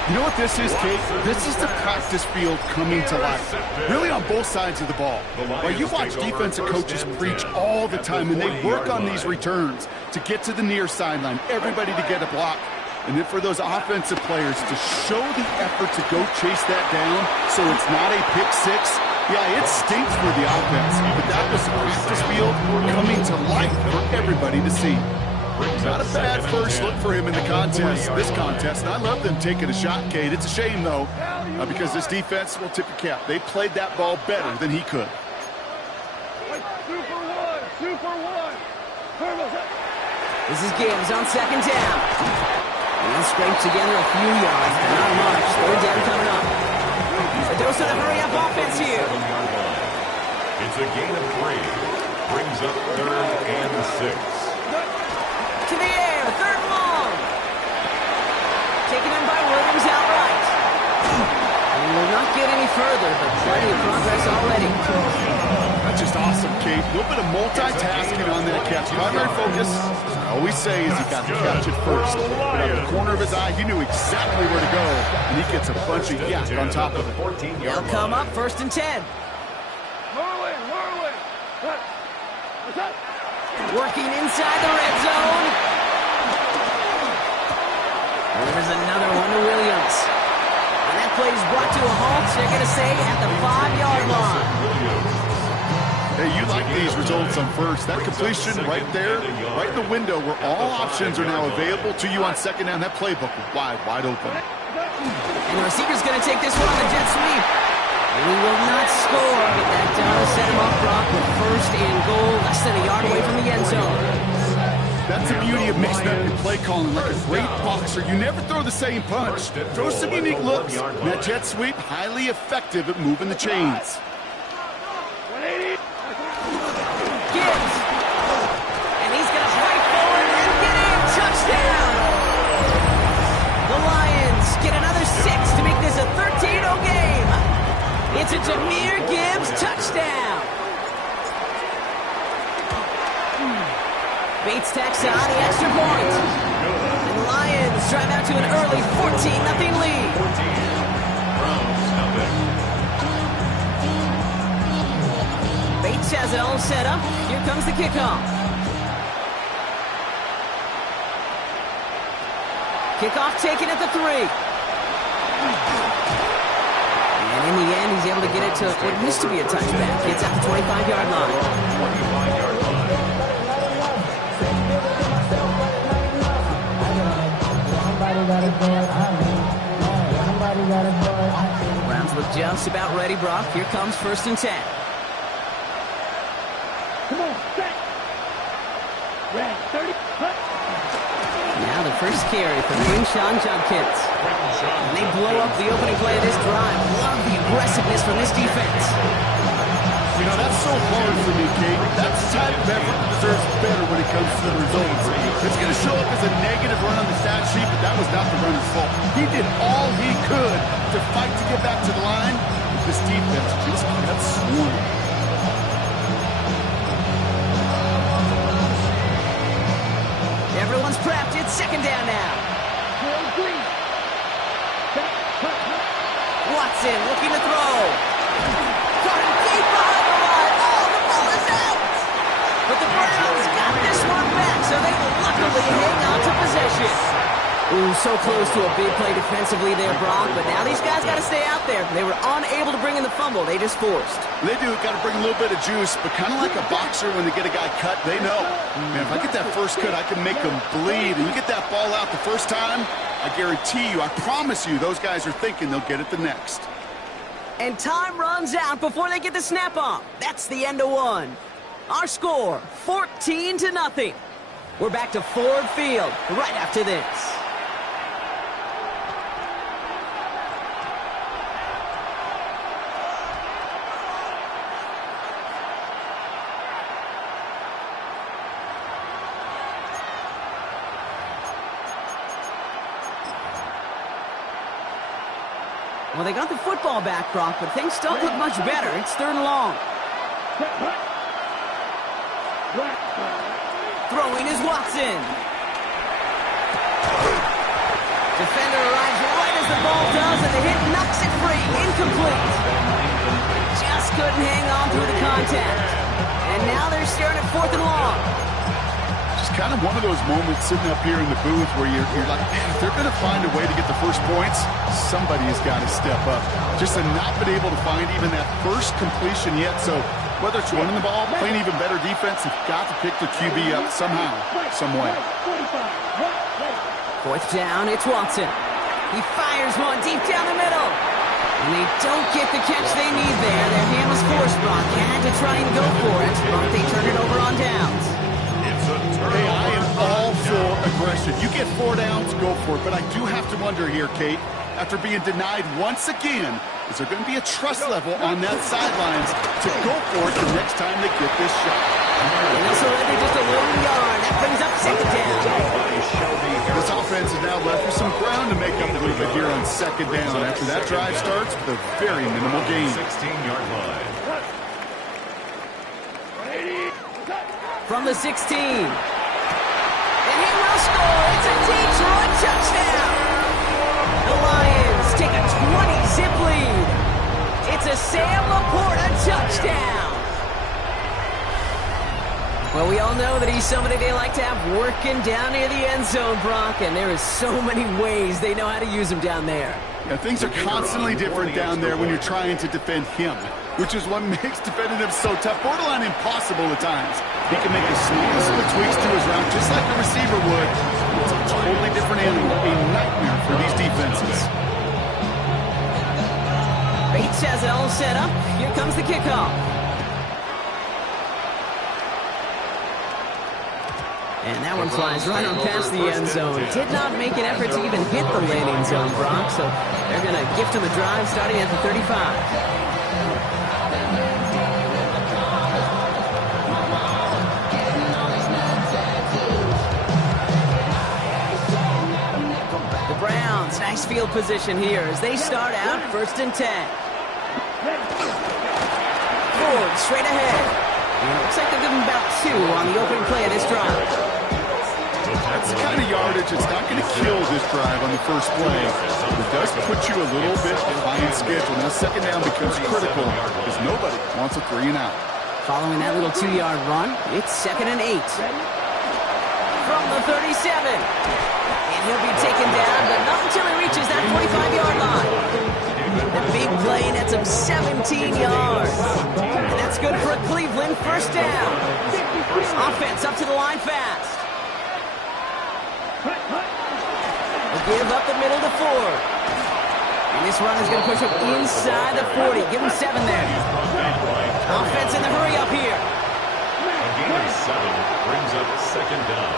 You know what this is, Kate? This is the practice field coming to life. Really on both sides of the ball. While you watch defensive coaches preach all the time, and they work on these returns to get to the near sideline, everybody to get a block. And then for those offensive players to show the effort to go chase that down so it's not a pick six. Yeah, it stinks for the offense, but that was the practice field coming to life for everybody to see. Not a bad first look for him in the this contest, and I love them taking a shot, Kate. It's a shame, though, because this defense will tip the cap. They played that ball better than he could. Super one. This is Gibbs on second down. And he'll scrape together a few yards, but not much. Third down coming up. A dose of the hurry-up offense here. It's a gain of 3. Brings up third and 6. To the air, third and long. Taken in by Williams outright. And will not get any further, but plenty of progress already. That's just awesome, Kate. A little bit of multitasking on that catch. primary focus, as I always say, is he got to catch it first. But out of the corner of his eye, he knew exactly where to go, and he gets a bunch of yak on top of it. They'll come up 1st and 10. Working inside the red zone. There's another one to Williams. And that play is brought to a halt, they're going to say, at the 5-yard line. Hey, you like these results on first. That completion right there, right in the window where all options are now available to you on second down. That playbook wide open. And the receiver's going to take this one on the jet sweep. And he will not score, but that does set him up, Brock, with 1st and goal, less than a yard away from the end zone. That's the beauty of mixing up your play calling. Like a great boxer, you never throw the same punch. Throw some unique looks. And that jet sweep, highly effective at moving the chains. Gibbs. And he's going to break forward and get in. Touchdown. The Lions get another 6 to make this a 13-0 game. It's a Jahmyr Gibbs touchdown. Bates tacks on the extra point. And the Lions drive out to an early 14-0 lead. Bates has it all set up. Here comes the kickoff. Kickoff taken at the 3. And in the end, he's able to get it to what used to be a touchback. It's at the 25-yard line. 25-yard line. Browns look just about ready, Brock. Here comes 1st and 10. Now the first carry for Quinshon Judkins. And they blow up the opening play of this drive. Love the aggressiveness from this defense. You know, that's so hard for me, Kate. That's the type of effort that deserves better when it comes to the results. It's going to show up as a negative run on the stat sheet, but that was not the runner's fault. He did all he could to fight to get back to the line. This defense just kept swarming. Everyone's prepped. It's 2nd down now. Watson looking to throw. Got him deep behind the line. Oh, the ball is out. But the Browns got this one back, so they will luckily hang on to possession. Ooh, so close to a big play defensively there, Brock, but now these guys got to stay out there. They were unable to bring in the fumble. They just forced. They do. Got to bring a little bit of juice, but kind of like a boxer when they get a guy cut, they know. Man, if I get that first cut, I can make them bleed. And you get that ball out the first time, I guarantee you, I promise you, those guys are thinking they'll get it the next. And time runs out before they get the snap off. That's the end of one. Our score, 14-0. We're back to Ford Field right after this. Well, they got the football back, Brock, but things don't look much better. It's 3rd and long. Throwing is Watson. Defender arrives right as the ball does, and the hit knocks it free. Incomplete. Just couldn't hang on through the contact. And now they're staring at 4th and long. Just kind of one of those moments sitting up here in the booth where you're like, man, if they're going to find a way to get the first points, somebody has got to step up. Just to not been able to find even that first completion yet. So whether it's running the ball, playing even better defense, they've got to pick their QB up somehow, some way. 4th down, it's Watson. He fires one deep down the middle. And they don't get the catch they need there. Their hand was forced, Brock. Had to try and go for it, but they turn it over on downs. Hey, I am all for aggression. You get 4 downs, go for it. But I do have to wonder here, Kate, after being denied once again, is there going to be a trust level on that sidelines to go for it the next time they get this shot? And this will end just a lone yard. That brings up 2nd down. This offense is now left with some ground to make up a little bit here on 2nd down after that drive starts with a very minimal gain. 16-yard line. from the 16. And he will score. It's a Detroit touchdown. The Lions take a 20-zip lead. It's a Sam Laporta touchdown. Well, we all know that he's somebody they like to have working down near the end zone, Brock, and there is so many ways they know how to use him down there. Yeah, things are constantly different down there when you're trying to defend him, which is what makes defending him so tough, borderline impossible at times. He can make the smallest of the tweaks to his route, just like a receiver would. It's a totally different animal, a nightmare for these defenses. Bates has it all set up. Here comes the kickoff. And that one flies right on past the end zone. Did not make an effort to even hit the landing zone, Brock, so they're going to gift him a drive starting at the 35. The Browns, nice field position here as they start out 1st and 10. Ford straight ahead. And it looks like they'll give him about 2 on the opening play of this drive. That's the kind of yardage that's not going to kill this drive on the first play. It does put you a little bit behind schedule. Now, 2nd down becomes critical because nobody wants a 3 and out. Following that little 2-yard run, it's 2nd and 8. From the 37. And he'll be taken down, but not until he reaches that 45-yard line. The big play nets him 17 yards. And that's good for a Cleveland 1st down. Offense up to the line fast. Give up the middle to Ford. And this run is going to push him inside the 40. Give him 7 there. Offense in the hurry up here. A gain of 7 brings up 2nd down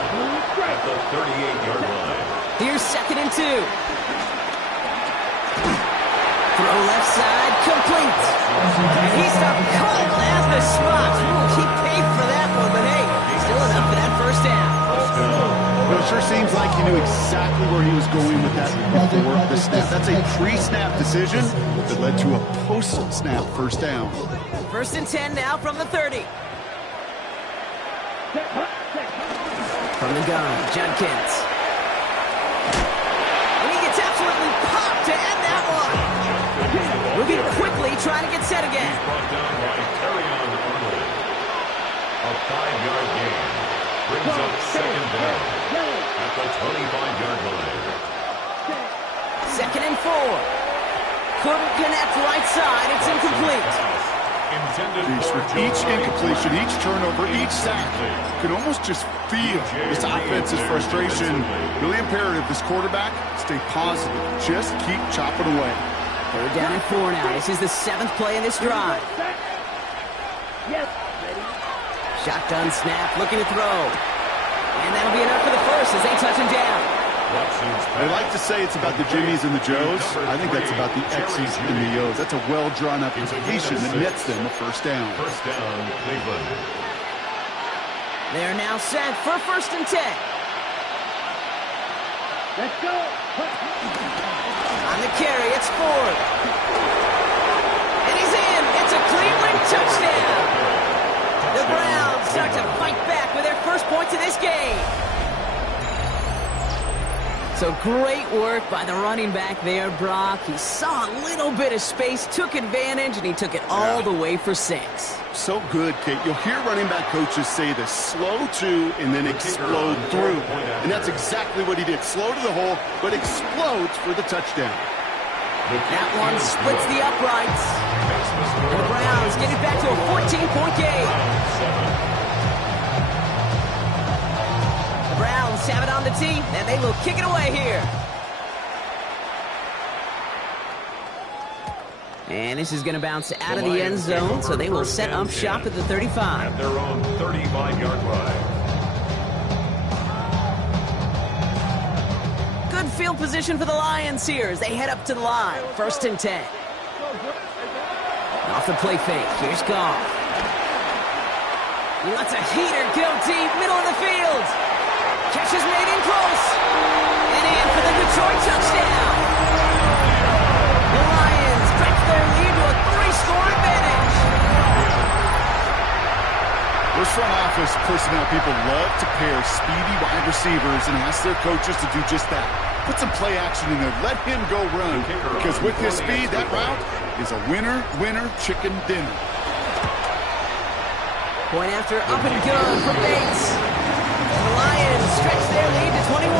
at the 38-yard line. Here's 2nd and 2. Throw left side, complete. And he stopped cold at the spot. Ooh, he paid for that one, but hey, still enough for that 1st down. Well, it sure seems like he knew exactly where he was going with that before the snap. That's a pre-snap decision that led to a post-snap 1st down. 1st and 10 now from the 30. From the gun, Judkins. And he gets absolutely popped to end that one. Moving quickly, trying to get set again. Brought down by Terrion Arnold. A 5-yard gain brings up 2nd down at the 25-yard line. 2nd and 4. Couldn't connect right side. It's incomplete. With each incompletion, each turnover, each sack, you can almost just feel this offense's frustration. Really imperative, this quarterback, stay positive. Just keep chopping away. 3rd down and 4 now. This is the 7th play in this drive. Shotgun snap, looking to throw. And that'll be enough for the 1st as they touch him down. They like to say it's about the Jimmies and the Joes. I think that's about the X's and the O's. That's a well-drawn up completion that nets them a 1st down. 1st down, Cleveland. They're now set for 1st and 10. Let's go. On the carry, it's Ford. And he's in. It's a Cleveland touchdown. The Browns start to fight back with their 1st points of this game. So great work by the running back there, Brock. He saw a little bit of space, took advantage, and he took it all the way for 6. So good, Kate. You'll hear running back coaches say this: slow to and then explode through. And that's exactly what he did. Slow to the hole, but explodes for the touchdown. That one splits the uprights. And the Browns get it back to a 14-point game. The Browns have it on the tee, and they will kick it away here. And this is going to bounce out of the end zone, so they will set up shop at the 35. At their own 35-yard line. Good field position for the Lions here as they head up to the line. 1st and 10. Off the play fake. Here's Goff. He lets a heater go deep, middle of the field. Catch is made in close. And in for the Detroit touchdown. The Lions back their lead to a 3-score advantage. Those front office personnel people love to pair speedy wide receivers and ask their coaches to do just that. Put some play action in there. Let him go run. Because with his speed, that route is a winner, chicken dinner. Point after up and good for Bates. The Lions stretch their lead to 21.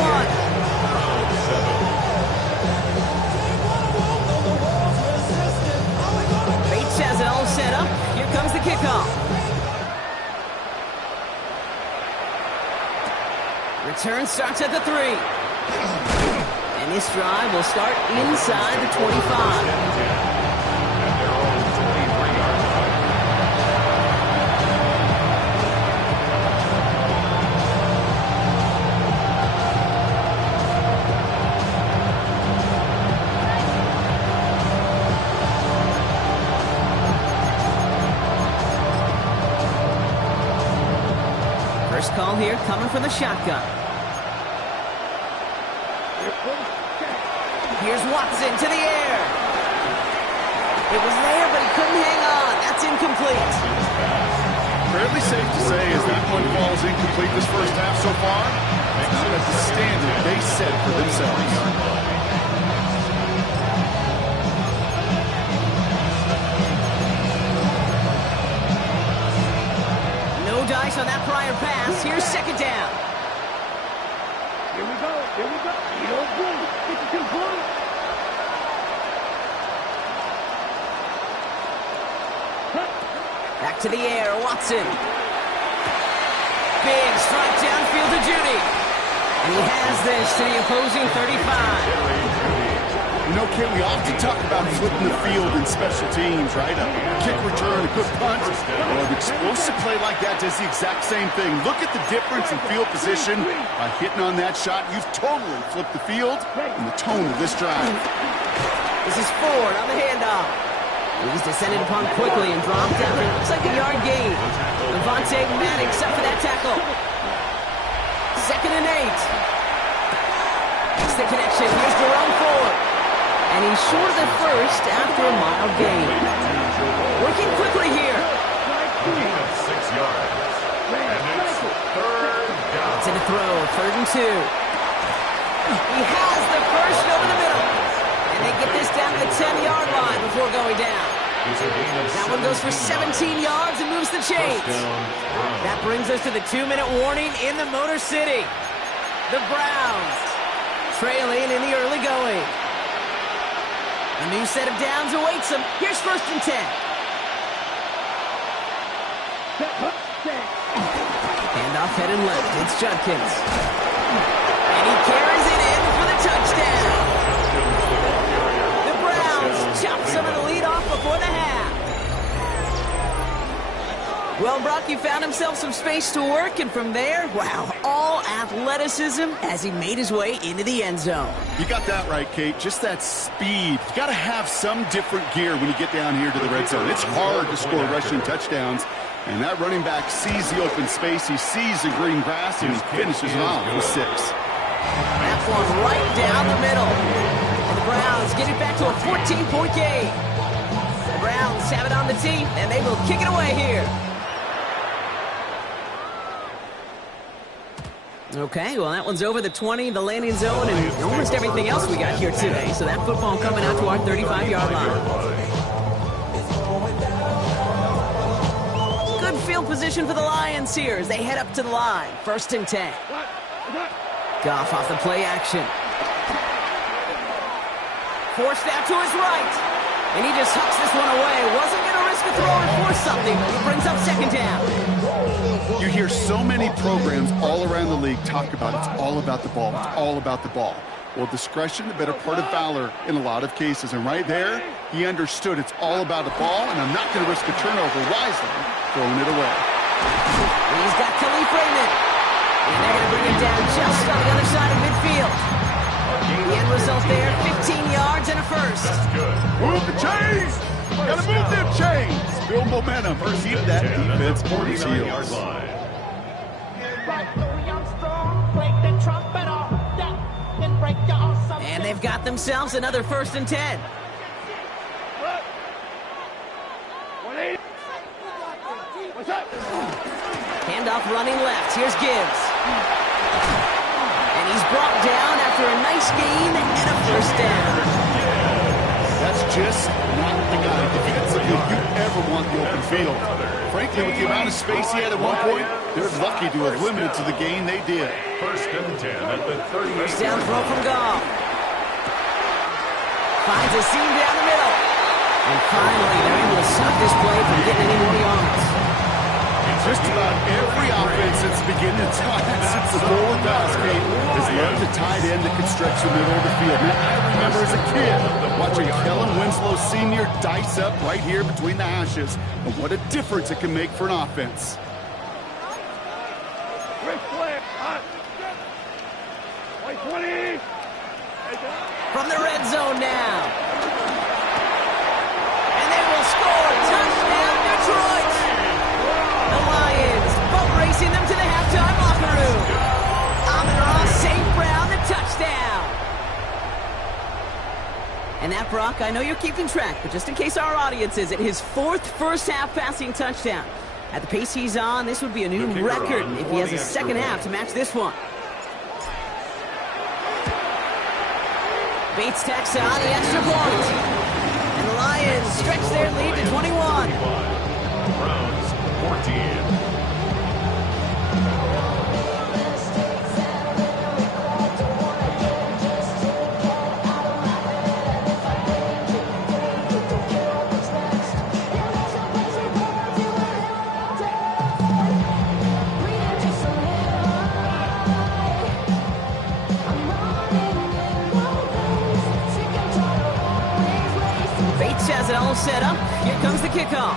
Bates has it all set up. Here comes the kickoff. Return starts at the 3. And this drive will start inside the 25. First call here coming from the shotgun. Here's Watson to the air. It was there, but he couldn't hang on. That's incomplete. Fairly safe to say as that one falls incomplete this first half so far. It's not at the standard they set for themselves. Dice on that prior pass. Here's second down. Here we go. You don't do it. 52 points. Back to the air, Watson. Big strike downfield to Judy. And he has this to the opposing 35. You know, Kate, we often talk about flipping the field in special teams, right? A kick return, a good punt. Well, an explosive play like that does the exact same thing. Look at the difference in field position. By hitting on that shot, you've totally flipped the field and the tone of this drive. This is Ford on the handoff. He's descended upon quickly and dropped after it looks like a yard gain. Devontae Maddox up for that tackle. 2nd and 8. That's the connection. Here's Jerome Ford. And he's short of the first after a mild gain. Working quickly here. Gain of 6 yards. And it's 3rd down. It's in a throw, 3rd and 2. He has the first over the middle. And they get this down to the 10-yard line before going down. That one goes for 17 yards and moves the chains. That brings us to the 2-minute warning in the Motor City. The Browns trailing in the early going. A new set of downs awaits them. Here's 1st and 10. Handoff head and left. It's Judkins. And he carries it in for the touchdown. The Browns chop some of the lead off before the half. Well, Brock, he found himself some space to work, and from there, wow, all athleticism as he made his way into the end zone. You got that right, Kate. Just that speed. You got to have some different gear when you get down here to the red zone. It's hard to score rushing touchdowns, and that running back sees the open space, he sees the green grass, and he finishes it off with 6. That one right down the middle. And the Browns get it back to a 14-point game. The Browns have it on the tee, and they will kick it away here. Okay, well, that one's over the 20, the landing zone, and almost everything else we got here today. So that football coming out to our 35-yard line. Good field position for the Lions here as they head up to the line. 1st and 10. Goff off the play action. Forced out to his right. And he just hucks this one away. Wasn't going to risk a throw and force something, but he brings up 2nd down. You hear so many programs all around the league talk about it's all about the ball. It's all about the ball. Well, discretion, the better part of valor in a lot of cases. And right there, he understood it's all about the ball, and I'm not going to risk a turnover wisely, throwing it away. He's got Khalif Raymond. And they're going to bring him down just on the other side of midfield. The end result there, 15 yards and a first. That's good. Move the chains! Gotta move them chains! Build momentum. Keep that defense on his heels. And they've got themselves another 1st and 10. handoff running left. Here's Gibbs. And he's brought down after a nice gain and a first down. That's just not the guy defensively you ever want the open field. Frankly, with the amount of space he had at one point, they're lucky to have limited to the gain they did. First and 10 at the 30. First down throw from Goff. Finds a seam down the middle. And finally, they're able to stop this play from getting any more yards. Just about every offense since the beginning of time, since the forward pass game, has loved a tight end that can stretch the middle of the field. Man, I remember as a kid watching Kellen Winslow Sr. dice up right here between the hashes. And what a difference it can make for an offense. From the red zone now. And they will score. Touchdown, Detroit. The Lions boat racing them to the halftime locker room. Amon-Ra St. Brown, the touchdown. And that, Brock, I know you're keeping track, but just in case our audience isn't, his fourth first-half passing touchdown. At the pace he's on, this would be a new record if he has a second half to match this one. Bates tacks on the extra point. And the Lions stretch their lead to 21. Browns 14. Has it all set up. Here comes the kickoff.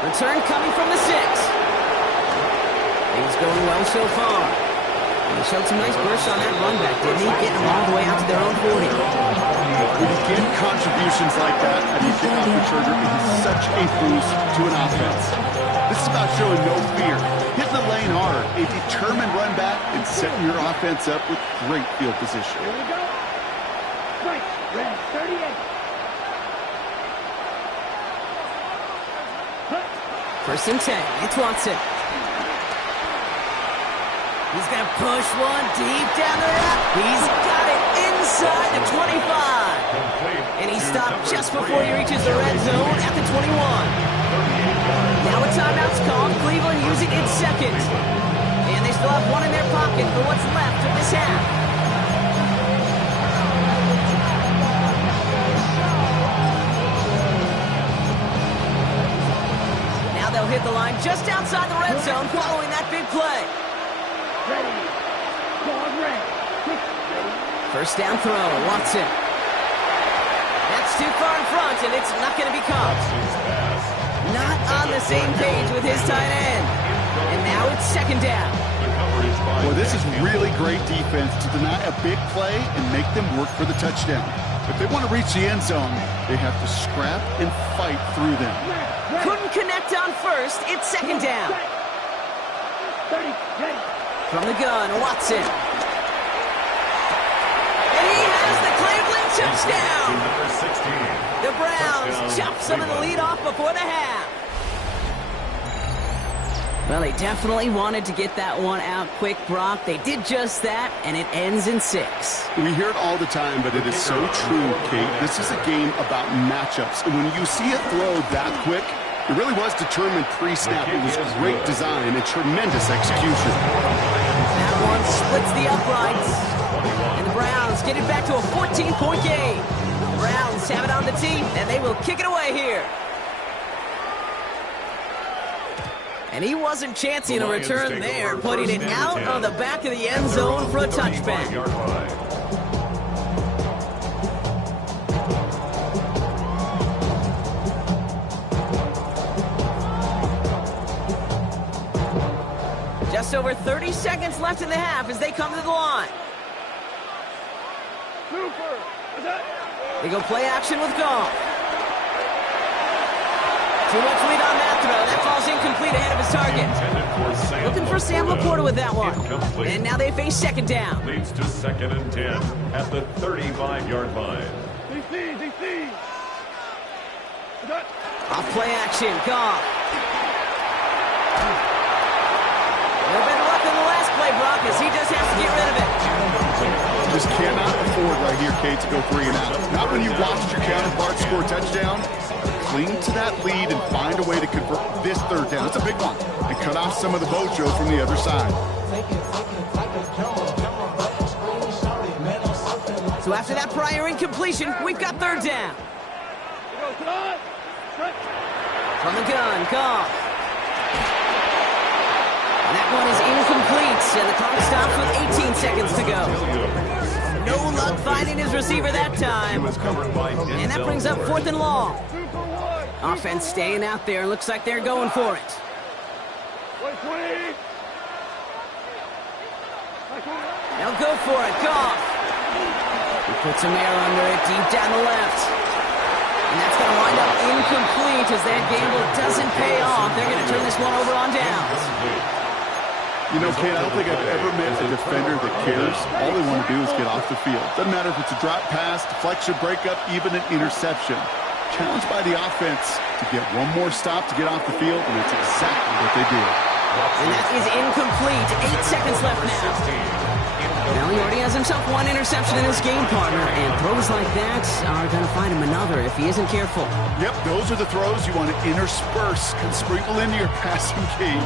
Return coming from the 6. Things going well so far. And he showed some nice bursts on that run back, didn't he? Getting them all the way out to their own 40. When you get contributions like that at your kickoff returner, it is such a boost to an offense. This is about showing no fear, hitting the lane hard, a determined run back, and setting your offense up with great field position. Here we go. Right, red 38. First and 10. It's Watson. He's going to push one deep down the road. He's got it inside the 25. And he stopped just before he reaches the red zone at the 21. Now a timeout's called. Cleveland using its second. And they still have one in their pocket for what's left of this half. Now they'll hit the line just outside the red zone following that big play. Ready. Dog red. First down throw. Watson. That's too far in front, and it's not going to be caught. Not on the same page with his tight end. And now it's second down. Well, this is really great defense to deny a big play and make them work for the touchdown. If they want to reach the end zone, they have to scrap and fight through them. Couldn't connect on first. It's second down. 30, ready. From the gun, Watson. And he has the Cleveland touchdown. Number 16. The Browns chop some of the lead off before the half. Well, they definitely wanted to get that one out quick, Brock. They did just that, and it ends in 6. We hear it all the time, but it is so true, Kate. This is a game about matchups. And when you see a throw that quick, it really was determined pre-snap. It was great design and tremendous execution. That one splits the uprights. And the Browns get it back to a 14-point game. The Browns have it on the tee, and they will kick it away here. And he wasn't chancing a return there, putting it out of the back of the end zone for a touchback. Just over 30 seconds left in the half as they come to the line. They go play action with Goff. Too much lead on that throw. That falls incomplete ahead of his target. Looking for Sam Laporta with that one. And now they face second down. Leads to second and 10 at the 35-yard line. Off play action, Goff. A little better luck than the last play, Brock, as he just has to get rid of it. Just cannot afford right here, Kate, to go 3 and out. Not when you've watched your counterpart score a touchdown. Cling to that lead and find a way to convert this 3rd down. It's a big one. And cut off some of the mojo from the other side. So after that prior incompletion, we've got 3rd down. From the gun, Goff. And that one is incomplete, and the clock stops with 18 seconds to go. No luck finding his receiver that time. And that brings up 4th and long. Offense staying out there. Looks like they're going for it. They'll go for it. Goff. He puts some air under it deep down the left. And that's going to wind up incomplete as that gamble doesn't pay off. They're going to turn this one over on downs. You know, Kate, I don't think I've ever met a defender that cares. All they want to do is get off the field. Doesn't matter if it's a drop pass, deflection, breakup, even an interception. Challenged by the offense to get one more stop to get off the field, and that's exactly what they did. And that is incomplete. 8 seconds left now. Now he already has himself one interception in his game, partner, and throws like that are going to find him another if he isn't careful. Yep, those are the throws you want to intersperse and sprinkle into your passing game,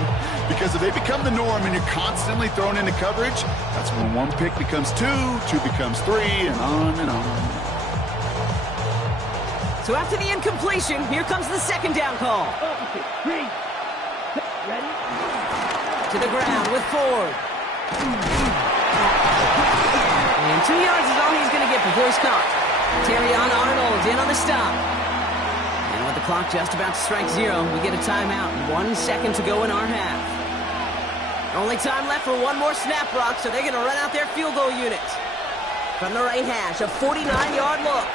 because if they become the norm and you're constantly thrown into coverage, that's when one pick becomes 2, 2 becomes 3, and on and on. So after the incompletion, here comes the 2nd down call. Ready? To the ground with Ford. And 2 yards is all he's going to get before he's caught. Terrion Arnold in on the stop. And with the clock just about to strike 0, we get a timeout. 1 second to go in our half. Only time left for one more snap, Brock, so they're going to run out their field goal unit. From the right hash, a 49-yard look.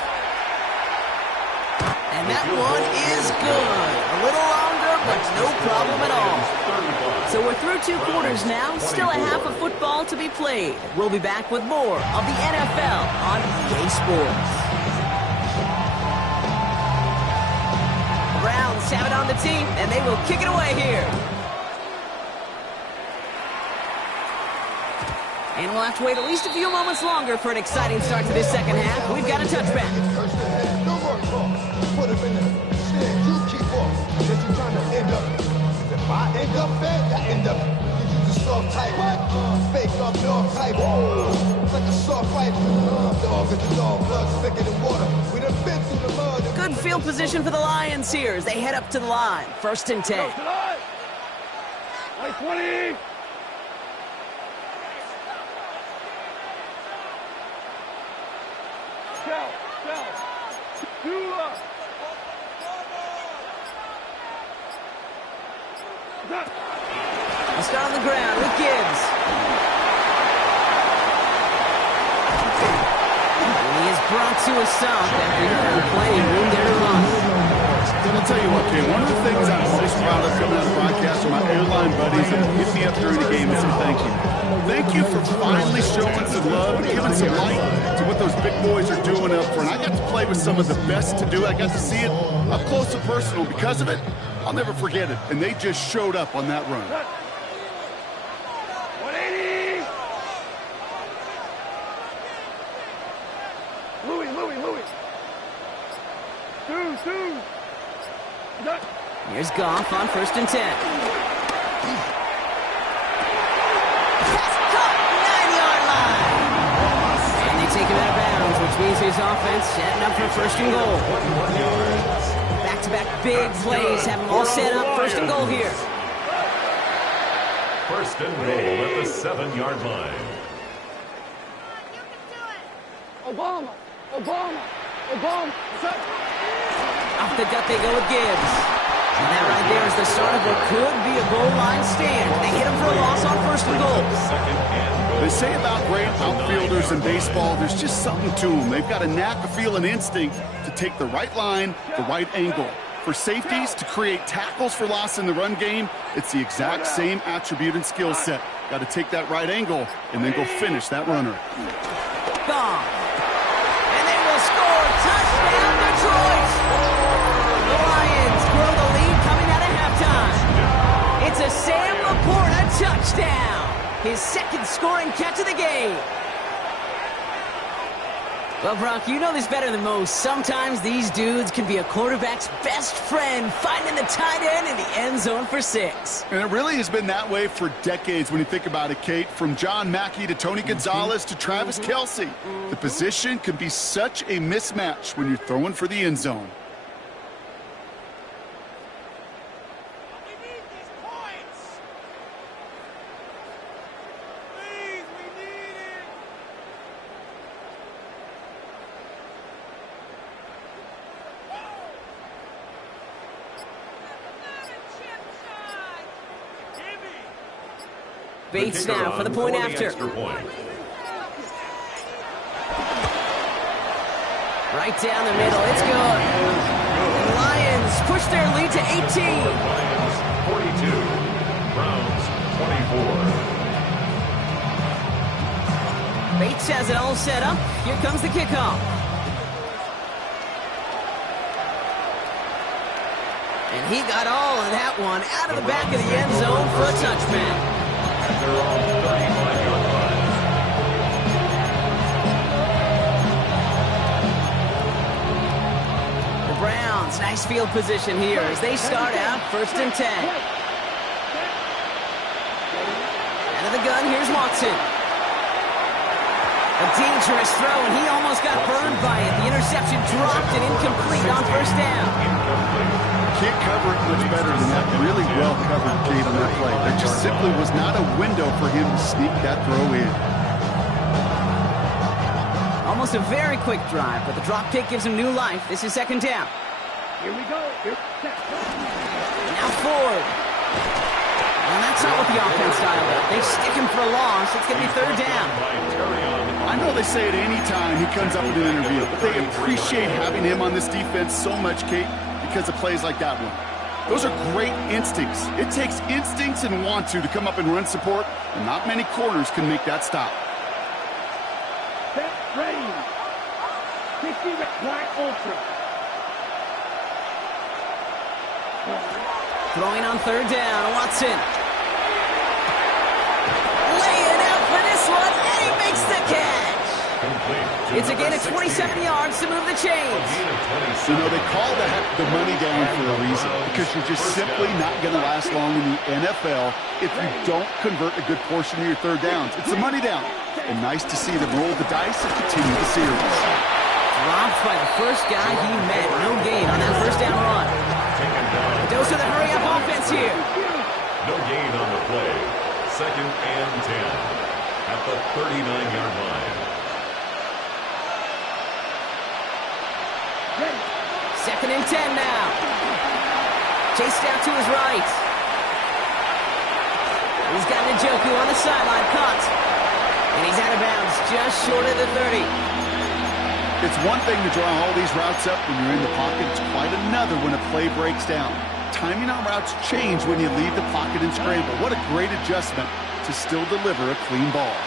And that one is good. A little longer, but no problem at all. So we're through 2 quarters now. Still a half of football to be played. We'll be back with more of the NFL on EA Sports. The Browns have it on the team, and they will kick it away here. And we'll have to wait at least a few moments longer for an exciting start to this 2nd half. We've got a touchback. Put him in there. Stand, you keep off. That you trying to end up. If I end up bad, I end up. You just soft type. What? Fake up dog type. It's like a soft fight. Dog is the dog. Blood thicker than water. We done been through the mud. Good field position for the Lions here as they head up to the line. 1st and 10. Like 20. He'll start on the ground with Gibbs. And he is brought to a stop after plenty of room there to run. I'll tell you what, Kate, one of the things I'm most proud of coming out of the broadcast are my airline buddies that hit me up during the game and say thank you. Thank you for finally showing some love and giving some light to what those big boys are doing up front. I got to play with some of the best to do. I got to see it up close and personal. Because of it, I'll never forget it. And they just showed up on that run. 180. Louis. 2. Here's Goff on 1st and 10. Pass caught, 9-yard line. And they take him out of bounds, which means his offense setting up for 1st and goal. Back-to-back big plays have them all set up. 1st and goal here. 1st and goal at the 7-yard line. Obama. Off the gut they go with Gibbs. And that right there is the start of what could be a goal line stand. They hit him for a loss on 1st and goal. They say about great outfielders in baseball, there's just something to them. They've got a knack, a feel, and instinct to take the right line, the right angle. For safeties to create tackles for loss in the run game, it's the exact same attribute and skill set. Got to take that right angle and then go finish that runner. Gone. And they will score. Touchdown, Detroit. The Lions grow It's a Sam Laporta touchdown. His second scoring catch of the game. Well, Brock, you know this better than most. Sometimes these dudes can be a quarterback's best friend, finding the tight end in the end zone for 6. And it really has been that way for decades when you think about it, Kate. From John Mackey to Tony Gonzalez to Travis Kelce. The position can be such a mismatch when you're throwing for the end zone. Bates now for the point after. Right down the middle. It's good. The Lions push their lead to 18. Lions 42. Browns 24. Bates has it all set up. Here comes the kickoff. And he got all of that one out of the back of the end zone for a touchback. They're all 35-yard lines. The Browns, nice field position here as they start out 1st and 10. Out of the gun, here's Watson. A dangerous throw, and he almost got burned by it. The interception dropped and incomplete on 1st down. Can't cover it much better than that. Really well covered, Kate, on that play. There just simply was not a window for him to sneak that throw in. Almost a very quick drive, but the drop kick gives him new life. This is 2nd down. Here we go. Now forward. And that's not what the offense styled up. They stick him for a loss. It's going to be 3rd down. I know they say it any time he comes up with an interview, but they appreciate having him on this defense so much, Kate, because of plays like that one. Those are great instincts. It takes instincts and want to come up and run support, and not many corners can make that stop. Set, ready. 60 Black Ultra. Throwing on 3rd down, Watson. Laying out for this one, and he makes the catch. It's a gain of 27 yards to move the chains. You know, they call that the money down for a reason, because you're just simply not going to last long in the NFL if you don't convert a good portion of your 3rd downs. It's the money down. And nice to see them roll the dice and continue the series. Dropped by the first guy he met. No gain on that 1st down run. A dose of the hurry-up offense here. No gain on the play. 2nd and 10 at the 39-yard line. 2nd and 10 now. Chased out to his right. He's got Njoku on the sideline, caught. And he's out of bounds, just short of the 30. It's one thing to draw all these routes up when you're in the pocket. It's quite another when a play breaks down. Timing on routes change when you leave the pocket and scramble. What a great adjustment to still deliver a clean ball.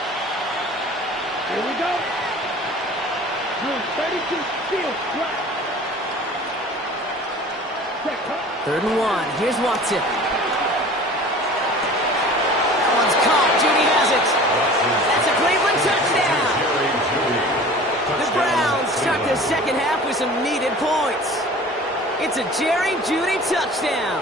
Here we go. 32 steals, right. 3rd and 1. Here's Watson. That one's caught. Judy has it. That's a Cleveland touchdown. The Browns start the 2nd half with some needed points. It's a Jerry Jeudy touchdown.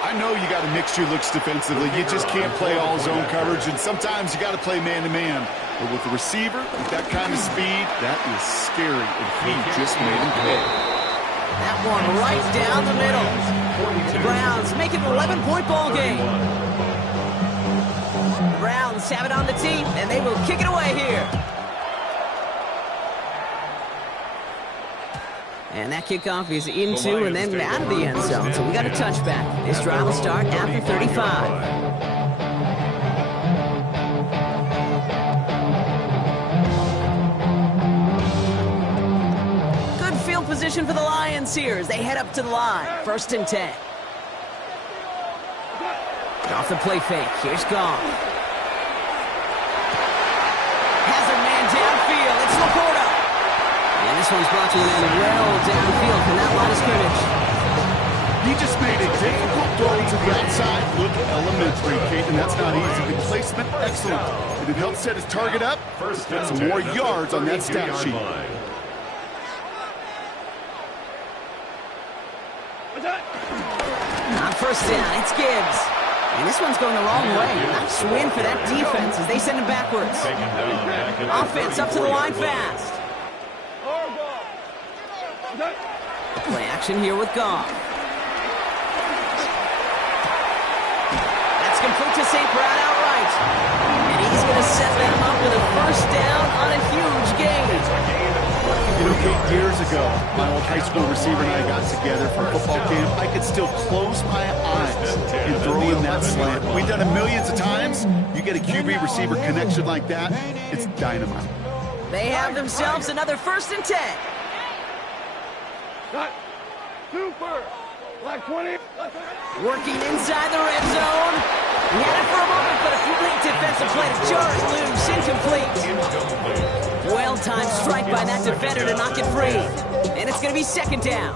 I know you got to mix your looks defensively. You just can't play all zone coverage, and sometimes you got to play man-to-man. But with the receiver, with that kind of speed, that is scary, and he just made him pay. That one right down the middle. The Browns make it an 11-point ball game. The Browns have it on the tee, and they will kick it away here. And that kickoff is into and then out of the end zone, so we got a touchback. This drive will start after 35. Position for the Lions here as they head up to the line. 1st and 10. Off the play fake. Here's Goff. Has a man downfield. It's Laporta. And this one's brought to an end well downfield from that line of scrimmage. He just made a difficult The outside looked elementary, Kate, and that's not easy. The placement, excellent. And it helped set his target up. Get some more yards on that stat sheet. On first down, it's Gibbs. And this one's going the wrong way. Nice win for that defense as they send him backwards. Offense up to the line fast. Play action here with Goff. That's complete to St. Brown outright. And he's going to set them up with a first down on a huge gain. You know, Kate, years ago, my old high school receiver and I got together for a football camp. I could still close my eyes and throw in that slant. We've done it millions of times. You get a QB receiver connection like that, it's dynamite. They have themselves another 1st and 10. Super! Like 20. Working inside the red zone. He had it for a moment, but a complete defensive play to jar it loose. Incomplete. Well-timed strike by that defender to knock it free. And it's going to be 2nd down.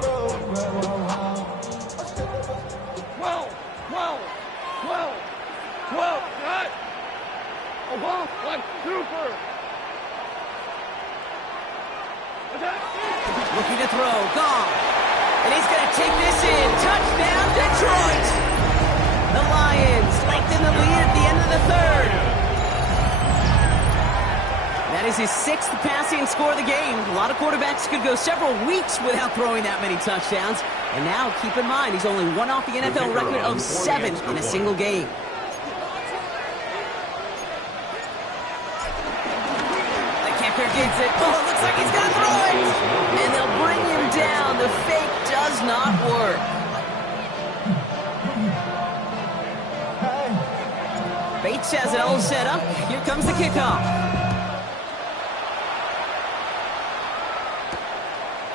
12. Cut! A ball like super! Looking to throw. Gone. And he's going to take this in. Touchdown, Detroit! The Lions lengthen the lead at the end of the 3rd. That is his 6th passing score of the game. A lot of quarterbacks could go several weeks without throwing that many touchdowns. And now, keep in mind, he's only one off the NFL record of 7 in a single game. The kicker gets it. Oh, it looks like he's going to throw it. And they'll bring him down. The fake does not work. Bates has it all set up. Here comes the kickoff.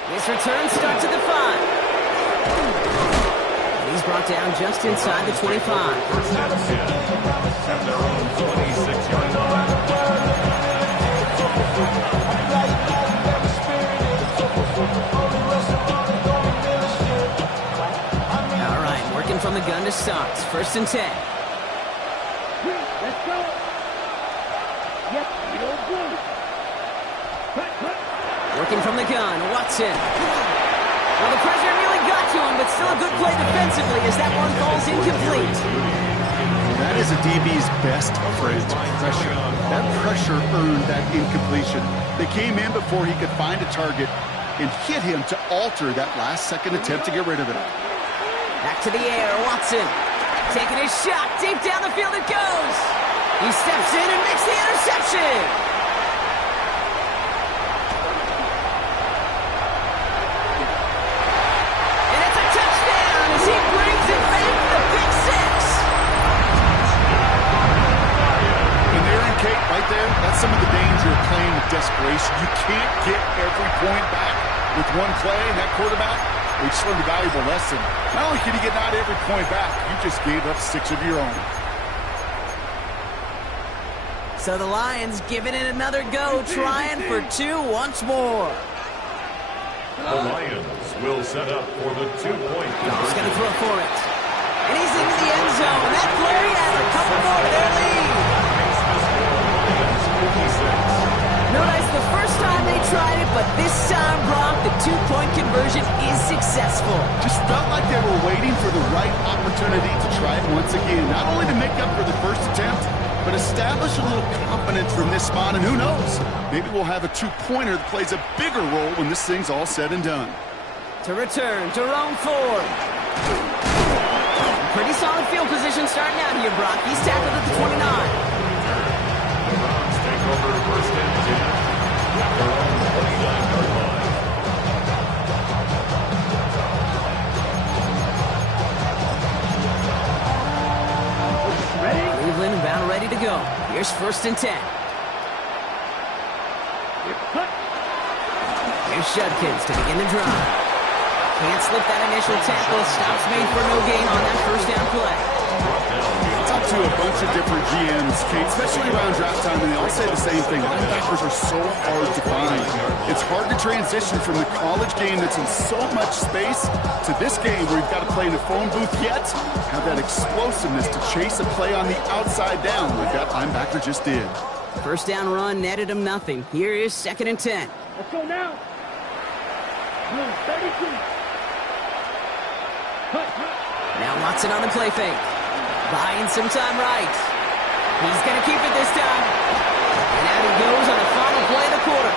His return starts at the 5. And he's brought down just inside the 25. First and 10 at their own 26-yard line. All right, working from the gun to start. 1st and 10. Let's go! Yep, you're good. Working from the gun, Watson. Well, the pressure nearly got to him, but still a good play defensively as that one falls incomplete. That is a DB's best friend, pressure. That pressure earned that incompletion. They came in before he could find a target and hit him to alter that last-second attempt to get rid of it. Back to the air, Watson. Taking his shot, deep down the field it goes. He steps in and makes the interception. He brings it back to the big 6. And there in Kate, right there, that's some of the danger of playing with desperation. You can't get every point back with one play, and that quarterback, we just learned a valuable lesson. Not only can you get not every point back, you just gave up 6 of your own. So the Lions giving it another go, trying for 2 once more. The Lions will set up for the 2-point conversion. He's going to throw for it. And he's into the end zone. That play has a couple more to their lead. Notice the first time they tried it, but this time, Brock, the 2-point conversion is successful. Just felt like they were waiting for the right opportunity to try it once again. Not only to make up for the first attempt, but establish a little confidence from this spot, and who knows? Maybe we'll have a 2-pointer that plays a bigger role when this thing's all said and done. To return, Jerome Ford. Pretty solid field position starting out here, Brock. He's tackled at the 29. The Browns take over 1st and 10 at their own 29-yard line. Cleveland about ready to go. Here's 1st and 10. Here's Judkins to begin the drive. Can't slip that initial tackle. Stops made for no gain on that first down play. Brought down to a bunch of different GMs, Kate, especially around draft time, and they all say the same thing. Linebackers are so hard to find. It's hard to transition from the college game that's in so much space to this game where you've got to play in a phone booth, yet have that explosiveness to chase a play on the outside down like that linebacker just did. First down run netted him nothing. Here is 2nd and 10. Let's go now. 32. Now Watson on the play fake. Buying some time right. He's going to keep it this time. And out he goes on the final play of the quarter.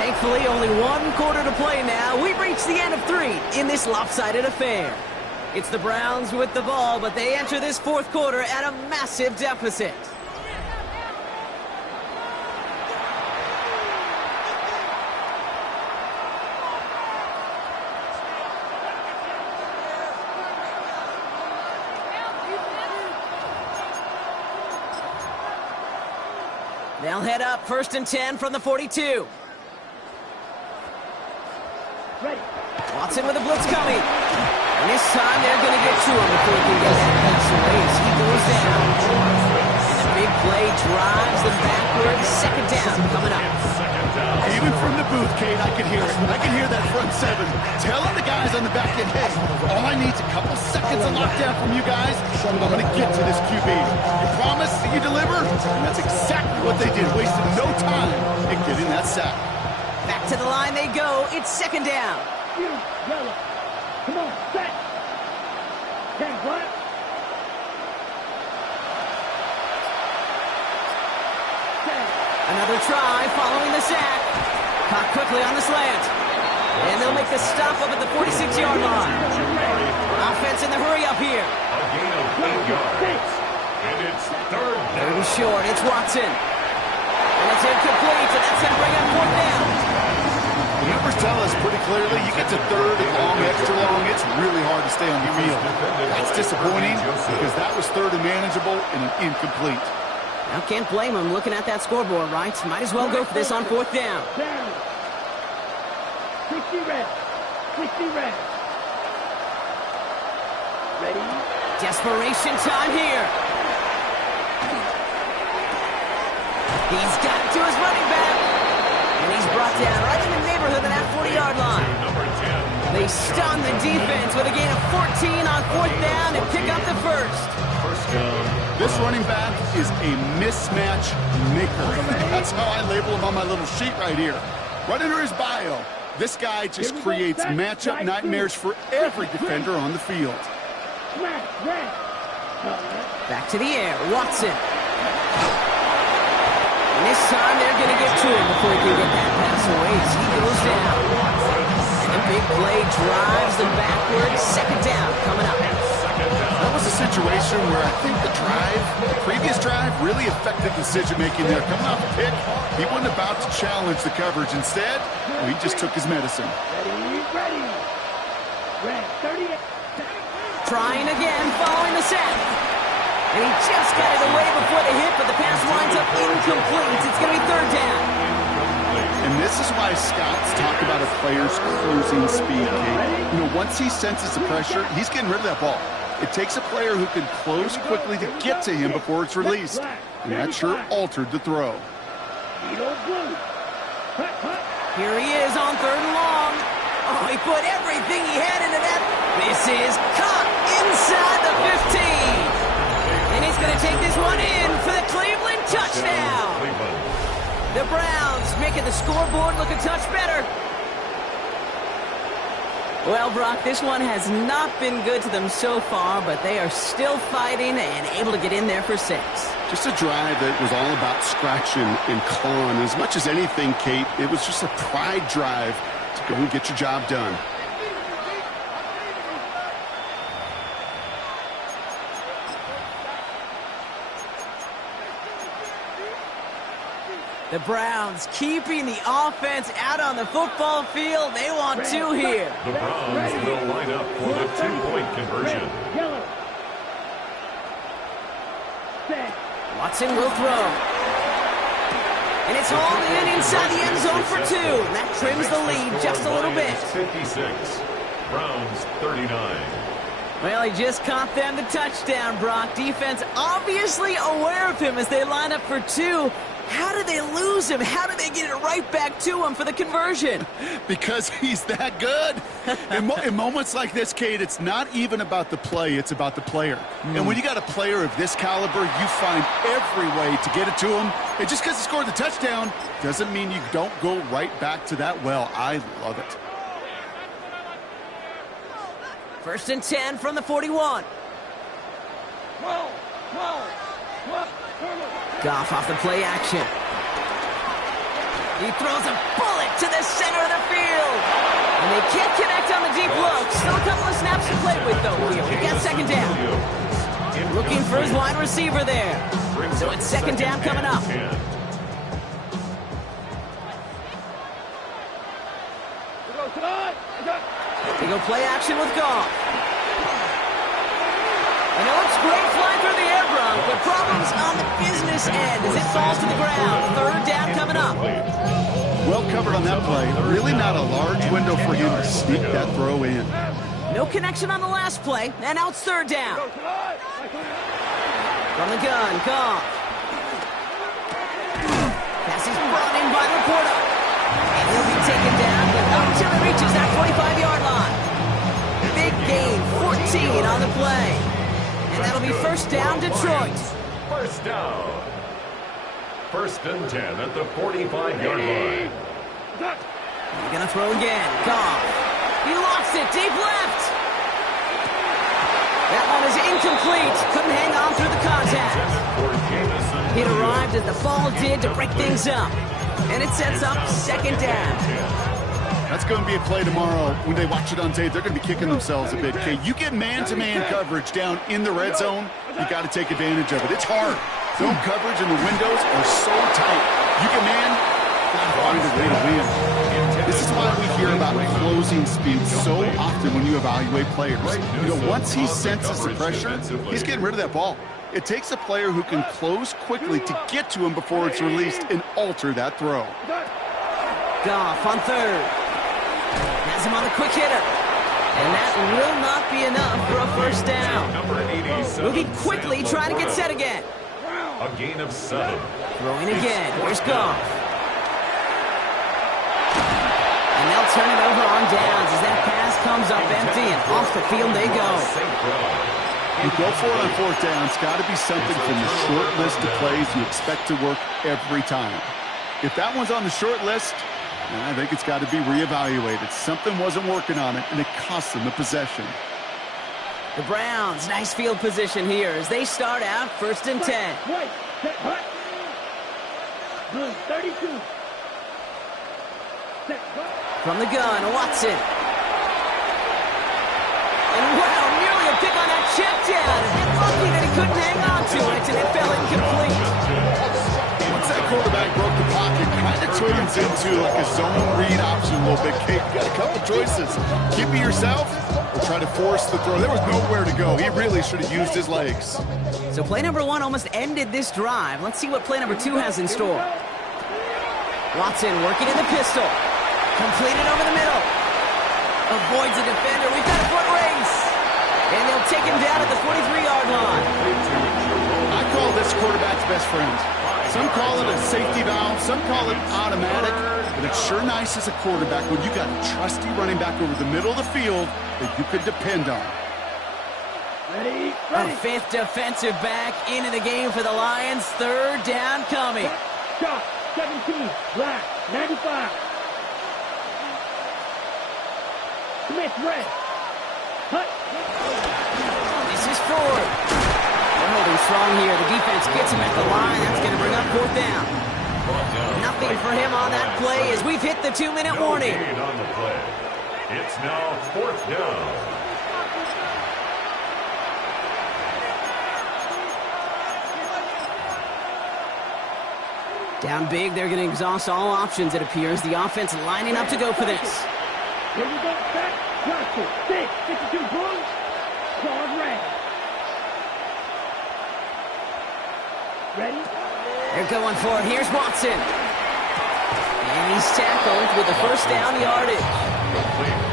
Thankfully, only 1 quarter to play now. We've reached the end of 3 in this lopsided affair. It's the Browns with the ball, but they enter this 4th quarter at a massive deficit. They'll head up 1st and 10 from the 42. Ready. Watson with a blitz coming. And this time they're going to get to him before he can get that pass away as he goes down. And the big play drives them backwards. 2nd down coming up. Even from the booth, Kate, I can hear it. I can hear that front 7 telling the guys on the back end, hey, all I need is a couple seconds of lockdown from you guys. I'm going to get to this QB. You promise that you deliver? And that's exactly what they did. Wasted no time in getting that sack. Back to the line they go. It's 2nd down. You, yellow. Come on, set. 10 black. Another try following the sack. Caught quickly on the slant. And they'll make the stop up at the 46-yard line. Offense in the hurry up here. A gain of 8 yards. And it's 3rd down. 3rd and short. It's Watson. And it's incomplete, and that's going to bring up 4th down. The numbers tell us pretty clearly, you get to 3rd and long, extra long, it's really hard to stay on the field. That's disappointing because that was 3rd and manageable and an incomplete. Now, can't blame him looking at that scoreboard, right? Might as well go for this on 4th down. 60 red. 60 red. Ready? Desperation time here. He's got it to his running back. And he's brought down right in the neighborhood of that 40-yard line. They stun the defense with a gain of 14 on 4th down and pick up the first. This running back is a mismatch maker. That's how I label him on my little sheet right here. Right under his bio, this guy just creates matchup nightmares for every defender on the field. Back to the air, Watson. And this time they're going to get to him before he can get that pass away as he goes down. And the big play drives them backwards. 2nd down coming up. That was a situation where I think the previous drive, really affected decision-making there. Coming off a pick, he wasn't about to challenge the coverage. Instead, he just took his medicine. Ready. Red, 38. Trying again, following the sack. And he just got it away before the hit, but the pass winds up incomplete. It's going to be 3rd down. And this is why scouts talk about a player's closing speed, Kate. You know, once he senses the pressure, he's getting rid of that ball. It takes a player who can close quickly to get to him before it's released. And that sure altered the throw. Here he is on 3rd and long. Oh, he put everything he had into that. This is caught inside the 15. And he's going to take this one in for the Cleveland touchdown. The Browns making the scoreboard look a touch better. Well, Brock, this one has not been good to them so far, but they are still fighting and able to get in there for 6. Just a drive that was all about scratching and clawing. As much as anything, Kate, it was just a pride drive to go and get your job done. The Browns keeping the offense out on the football field. They want 2 here. The Browns will line up for the 2-point conversion. Watson will throw. And it's hauled in inside the end zone for 2. And that trims the lead just a little bit. 56. Browns 39. Well, he just caught them the touchdown, Brock. Defense obviously aware of him as they line up for two. How did they lose him? How did they get it right back to him for the conversion? Because he's that good. In moments like this, Kate, it's not even about the play, it's about the player. And when you got a player of this caliber, you find every way to get it to him. And just because he scored the touchdown doesn't mean you don't go right back to that well. I love it. 1st and 10 from the 41. Goff off the play action. He throws a bullet to the center of the field. And they can't connect on the deep look. Still a couple of snaps to play with, though, here. We got 2nd down. Looking for his wide receiver there. So it's 2nd down coming up. They go play action with Goff. And it looks great flying through the air, Brock, but problems on the business end as it falls to the ground. 3rd down coming up. Well covered on that play. Really not a large window for him to sneak that throw in. No connection on the last play, and now it's 3rd down. From the gun, Goff. Pass is brought in by Laporta. And he'll be taken down, but not until he reaches that 45-yard line. Big gain, 14 on the play. And that'll be 1st down, Detroit. 1st down. 1st and 10 at the 45-yard line. He's going to throw again. Goff. He lofts it deep left. That one is incomplete. Couldn't hang on through the contact. It arrived as the ball did to break things up. And it sets up 2nd down. That's going to be a play tomorrow. When they watch it on tape, they're going to be kicking themselves a bit. Okay, you get man-to-man coverage down in the red zone, you got to take advantage of it. It's hard. Zone coverage and the windows are so tight. You get man, find a way to win. This is why we hear about closing speed so often when you evaluate players. You know, once he senses the pressure, he's getting rid of that ball. It takes a player who can close quickly to get to him before it's released and alter that throw. Goff on 3rd. Has him on the quick hitter. And that will not be enough for a 1st down. Moving quickly, trying to get set again. A gain of 7. Throwing again. Here's Goff. And they'll turn it over on downs as that pass comes up empty, and off the field they go. You go for it on 4th down. It's got to be something from the short list of plays you expect to work every time. If that one's on the short list, I think it's got to be reevaluated. Something wasn't working on it, and it cost them the possession. The Browns, nice field position here as they start out 1st and 10. Right, set, hut. Blue 32. Set, hut. From the gun, Watson. And wow, nearly a pick on that check down. And lucky that he couldn't hang on to it, and it fell incomplete. Once that quarterback broke the pocket, kind of turns into like a zone read option a little bit. Kate, you got a couple choices. Keep it yourself or try to force the throw. There was nowhere to go. He really should have used his legs. So play number 1 almost ended this drive. Let's see what play number 2 has in store. Watson working in the pistol. Completed over the middle. Avoids a defender. We've got a foot race. And they'll take him down at the 43-yard line. I call this quarterback's best friend. Some call it a safety valve, some call it automatic, but it's sure nice as a quarterback when you got a trusty running back over the middle of the field that you could depend on. Ready, A 5th defensive back into the game for the Lions. 3rd down coming. Shot, 17, black, 95. Smith, red. Hut. This is Ford. They're holding strong here. The defense gets him at the line. That's going to bring up 4th down. Nothing for him on that play as we've hit the 2-minute warning. On the play. It's now 4th down. Down big, they're going to exhaust all options, it appears. The offense lining up to go for this. Here we go, set, Watson, 6, 52 blue, guard red. Ready? They're going for it. Here's Watson. And he's tackled with the 1st down yardage.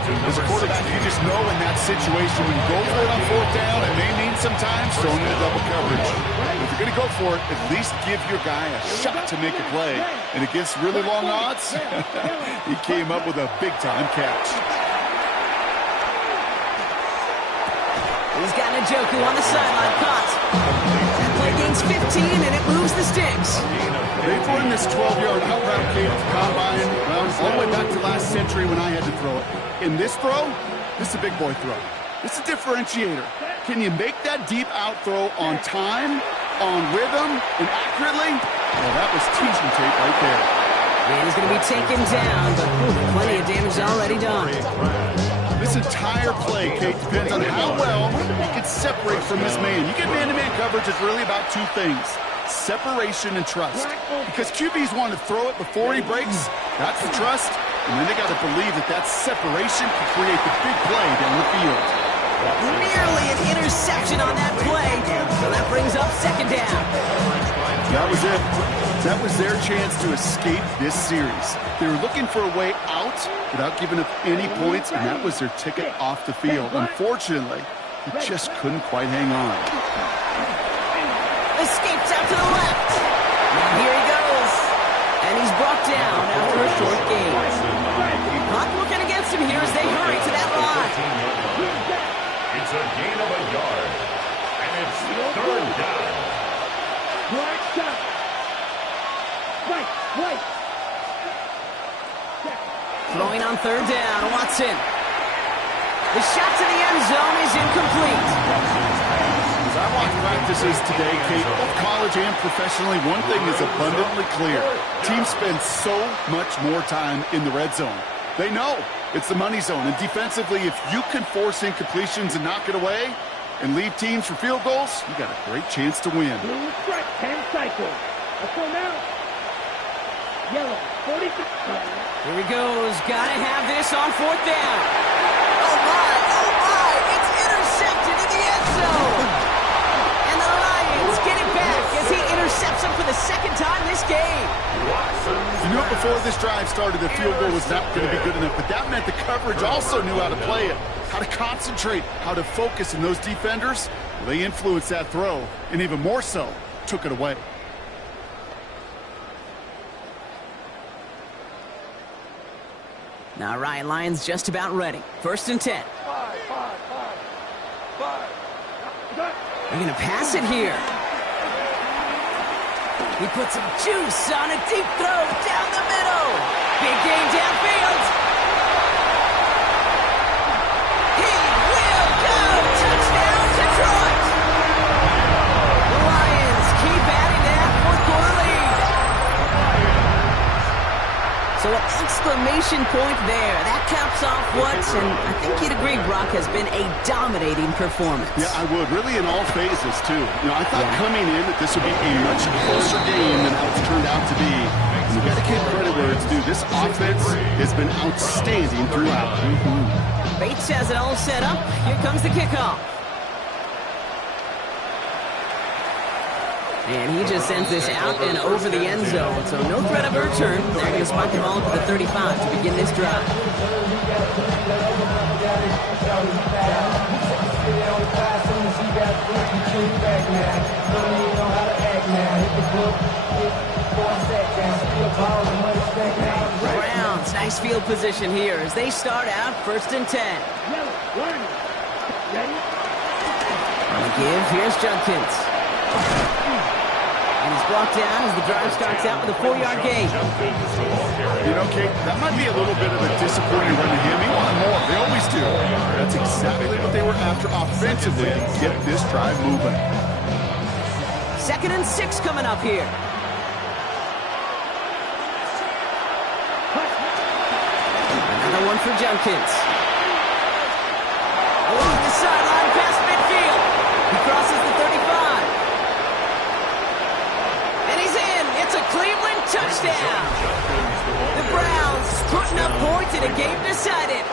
As a quarterback, you just know in that situation when you go for it on fourth down, it may mean sometimes throwing into double coverage. But if you're going to go for it, at least give your guy a shot to make a play. And against really long odds, he came up with a big-time catch. He's got Njoku on the sideline caught. That play gains 15, and it moves the sticks. They've run this 12-yard out route came to combine, well, all the way back to last century when I had to throw it. In this throw, this is a big boy throw. This is a differentiator. Can you make that deep out throw on time, on rhythm, and accurately? Well, that was teaching tape right there. And he's going to be taken down, but plenty of damage already done. This entire play, Kate, depends on how well he can separate from his man. You get man-to-man coverage, it's really about two things. Separation and trust. Because QBs want to throw it before he breaks. That's the trust. And then they got to believe that that separation can create the big play down the field. Nearly an interception on that play. So that brings up second down. That was it. That was their chance to escape this series. They were looking for a way out without giving up any points, and that was their ticket off the field. Unfortunately, they just couldn't quite hang on. Escapes out to the left. Now here he goes. And he's brought down after a short gain. Clock looking against him here as they hurry to that line. It's a gain of a yard. And it's third down. Wait. Throwing on third down, Watson. The shot to the end zone is incomplete. As I watch practices today, Kate, both college and professionally, one thing is abundantly clear. Teams spend so much more time in the red zone. They know it's the money zone. And defensively, if you can force incompletions and knock it away and leave teams for field goals, you got a great chance to win. Blue strike, 10 cycles. Let's go now. Yellow, 46. Here he goes. Gotta have this on fourth down. Oh my. It's intercepted in the end zone. And the Lions get it back as he intercepts him for the second time this game. You knew before this drive started the field goal was not going to be good enough, but that meant the coverage also knew how to play it, how to concentrate, how to focus, and those defenders, well, they influenced that throw, and even more so, took it away. Now, Ryan, Lions just about ready. First and 10. They're going to pass it here. He puts some juice on a deep throw down the middle. Big game downfield. He will go. Touchdown, Detroit. The Lions keep adding that fourth-quarter lead. So an exclamation point there. That caps off what, and I think you'd agree, Brock, has been a dominating performance. Yeah, I would. Really in all phases, too. You know, I thought coming in that this would be a much closer game than how it's turned out to be. And you got to give credit where it's due. This offense has been outstanding throughout. Bates has it all set up. Here comes the kickoff. And he just sends this out and over the end zone. So no threat of a return. They're going to spot the ball at the 35 to begin this drive. Browns, nice field position here as they start out first and 10. On the give, here's Judkins. And he's brought down as the drive starts out with a 4-yard gain. You know, Kate, that might be a little bit of a disappointing run to him. He wanted more. They always do. That's exactly what they were after offensively to get this drive moving. 2nd and 6 coming up here. Another one for Judkins. Along the sideline, past midfield. He crosses the 35. And he's in. It's a Cleveland touchdown. The Browns putting up points in a game decided.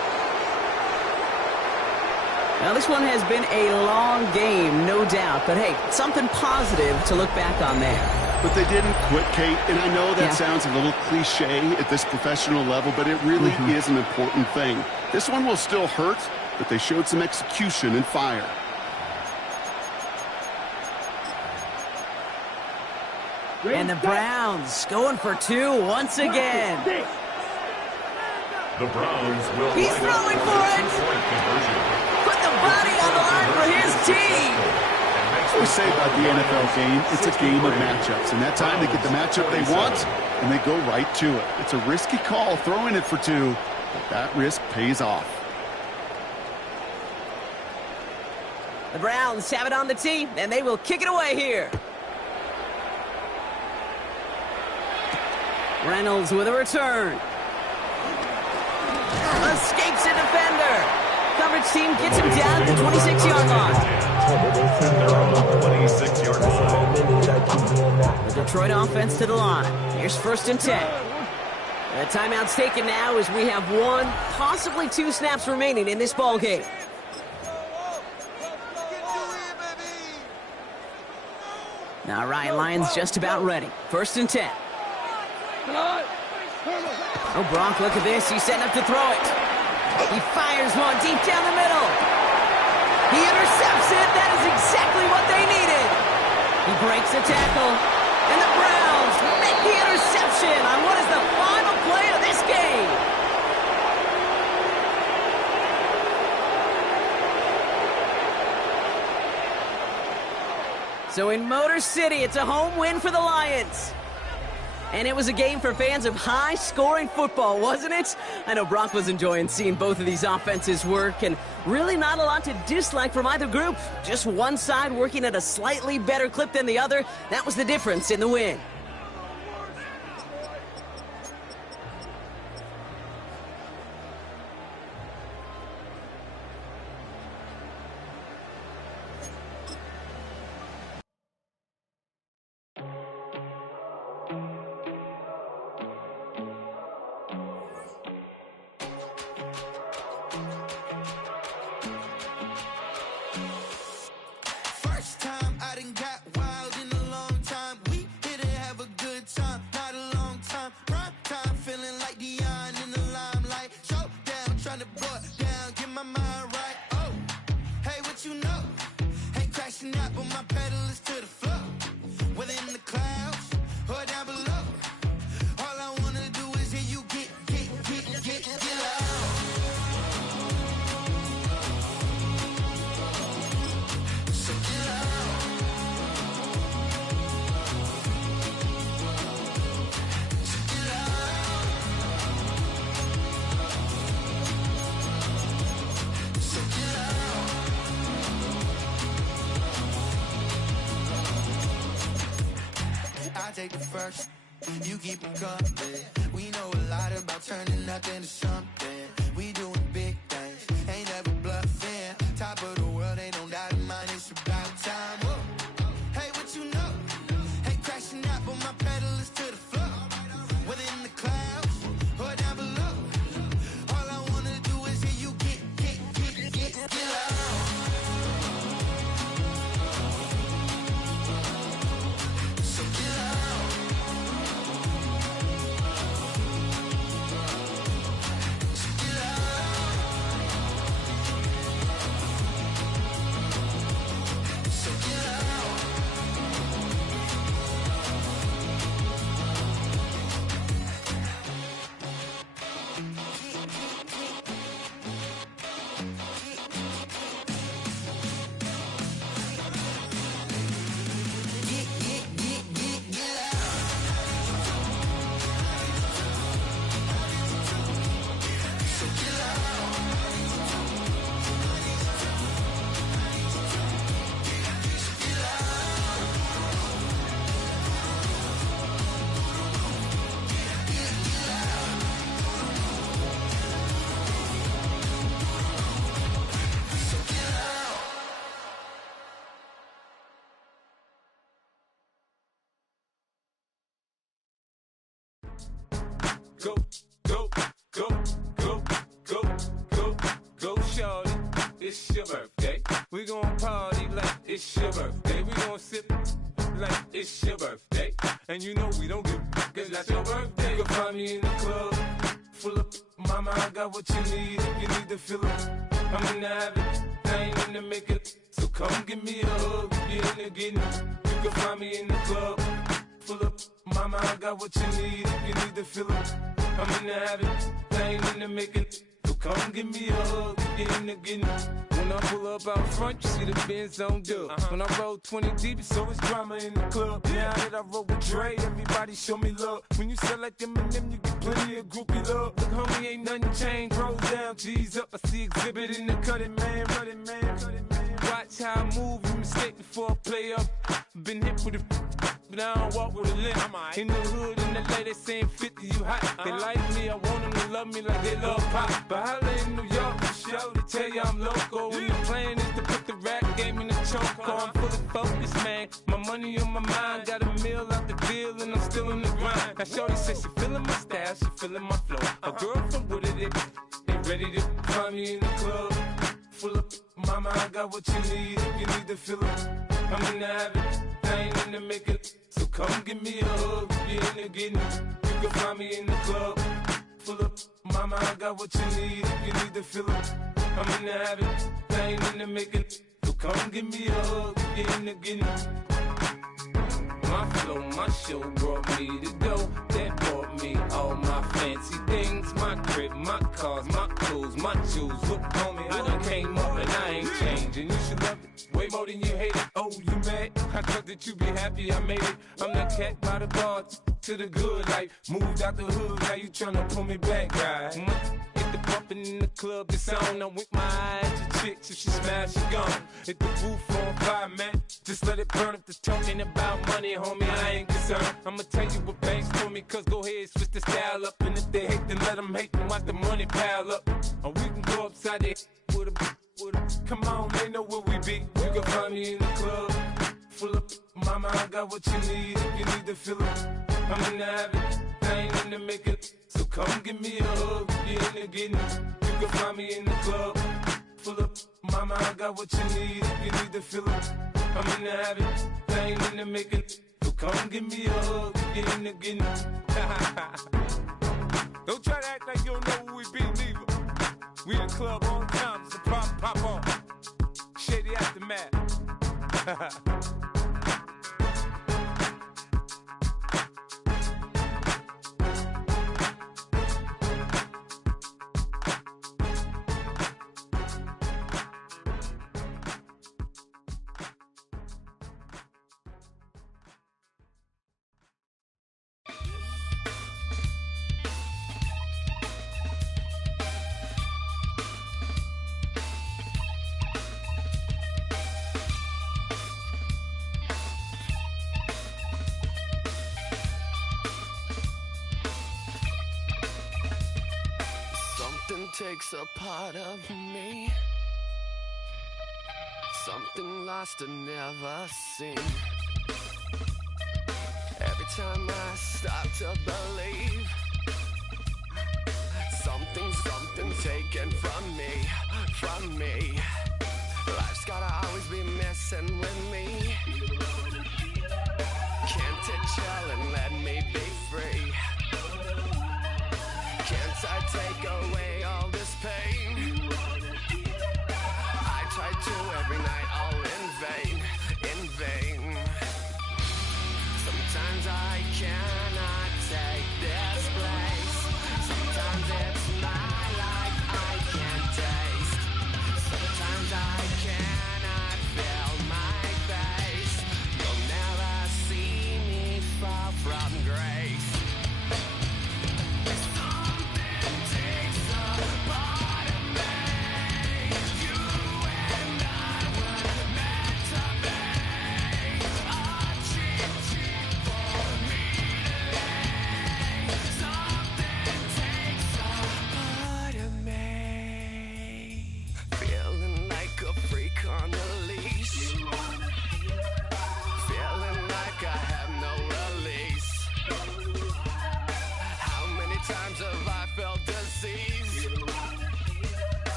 Now, this one has been a long game, no doubt. But, hey, something positive to look back on there. But they didn't quit, Kate, and I know that sounds a little cliche at this professional level, but it really is an important thing. This one will still hurt, but they showed some execution and fire. And the Browns going for two once again. The Browns will He's throwing for it. Put the body on the line for his team. What we say about the NFL game, it's a game of matchups. And that time they get the matchup they want, and they go right to it. It's a risky call throwing it for two, but that risk pays off. The Browns have it on the tee, and they will kick it away here. Reynolds with a return. Escapes a defender. Coverage team gets him down at the 26-yard line. 26-yard line. The Detroit offense to the line. Here's 1st and 10. The timeout's taken now as we have 1, possibly 2 snaps remaining in this ball game. All right, Lions just about ready. 1st and 10. Oh, Gronk, look at this. He's setting up to throw it. He fires one deep down the middle. He intercepts it. That is exactly what they needed. He breaks the tackle. And the Browns make the interception on what is the final play of this game. So in Motor City, it's a home win for the Lions. And it was a game for fans of high-scoring football, wasn't it? I know Brock was enjoying seeing both of these offenses work, and really not a lot to dislike from either group. Just one side working at a slightly better clip than the other. That was the difference in the win. Take the first, you keep them coming. We know a lot about turning nothing to something. We doing big things, ain't never bluffing. Top of the world, ain't no doubt in mind, it's about time. Whoa. Hey, what you know? Hey, crashing out, but my pedal is to the floor. Within the clouds, or down below. All I wanna do is hear you get loud. So get loud. Go, go, go, go, go, go, go, shorty. It's your birthday. We gon' party like it's your birthday. We gon' sip like it's your birthday. And you know we don't give a cause that's your birthday. You can find me in the club, full of mama, I got what you need. If you need to fill it, I'm in the habit, I ain't in the making. So come give me a hug, if you're in the getting. You can find me in the club, full of mama, I got what you need. If you need to fill it, I'm in the habit, I ain't in the making. So come give me a hug, if you're in the getting. When I pull up out front, you see the Benz on dub. When I roll 20 deep, it's always drama in the club. Now that I roll with Dre, everybody show me love. When you sell like Eminem, you get plenty of groupie love. Look, homie, ain't nothing changed. Roll down, G's up. I see exhibit in the cutting, man. Running, man. Watch how I move, you mistake before I play up. Been hit with a but I don't walk with a limp. In the hood, in the LA, they saying 50, you hot. They like me, I want them to love me like they love pop. But holla in New York, for show, they tell you I'm loco. And the plan is to put the rap game in the choke. I'm fully focused, man. My money on my mind, got a meal out the deal, and I'm still in the grind. Now shorty says she feeling my style, she feeling my flow. A girl from Wooded, they ready to find me in the club. Full of mama, I got what you need. If you need to fill it, I'm in the habit, I ain't in the making. So come give me a hug, if you're in the getting. You can find me in the club, full of mama, I got what you need. If you need to fill it, I'm in the habit, I ain't in the making. So come give me a hug, if you're in the getting. My flow, my show brought me the dough that brought me all my fancy things. My crib, my cars, my clothes, my jewels. Look, homie, I done came up and I ain't changing. You should love it way more than you hate it. Oh, you mad? I thought that you be happy I made it. I'm that cat by the bar to the good life. Moved out the hood, now you tryna pull me back, right? Hit the bumpin' in the club, it's on. I'm with my eyes to chicks, if she smash, she gone. Hit the roof on fire, man. Just let it burn if the talking about money, homie, I ain't concerned. I'ma tell you what banks for me, cause go ahead, switch the style up. And if they hate, then let them hate, then watch the money pile up. Or we can go upside there with a come on, they know where we be. You can find me in the club, full of mama, I got what you need. If you need to fill it, I'm in the habit, I ain't in the making. So come give me a hug, if you're in the getting. You can find me in the club, full of mama, I got what you need. If you need to fill it, I'm in the habit, I ain't in the making. So come give me a hug, if you're in the getting. Don't try to act like you don't know who we be, neither. We in the club all the time, it's a pop on. Shady Aftermath. Takes a part of me, something lost and never seen. Every time I start to believe, something taken from me. Life's gotta always be messing with me. Can't it chill and let me be free? Can't I take away all this pain? I try to every night, all in vain. Sometimes I cannot take this place. Sometimes it's my life I can't taste. Sometimes I cannot feel my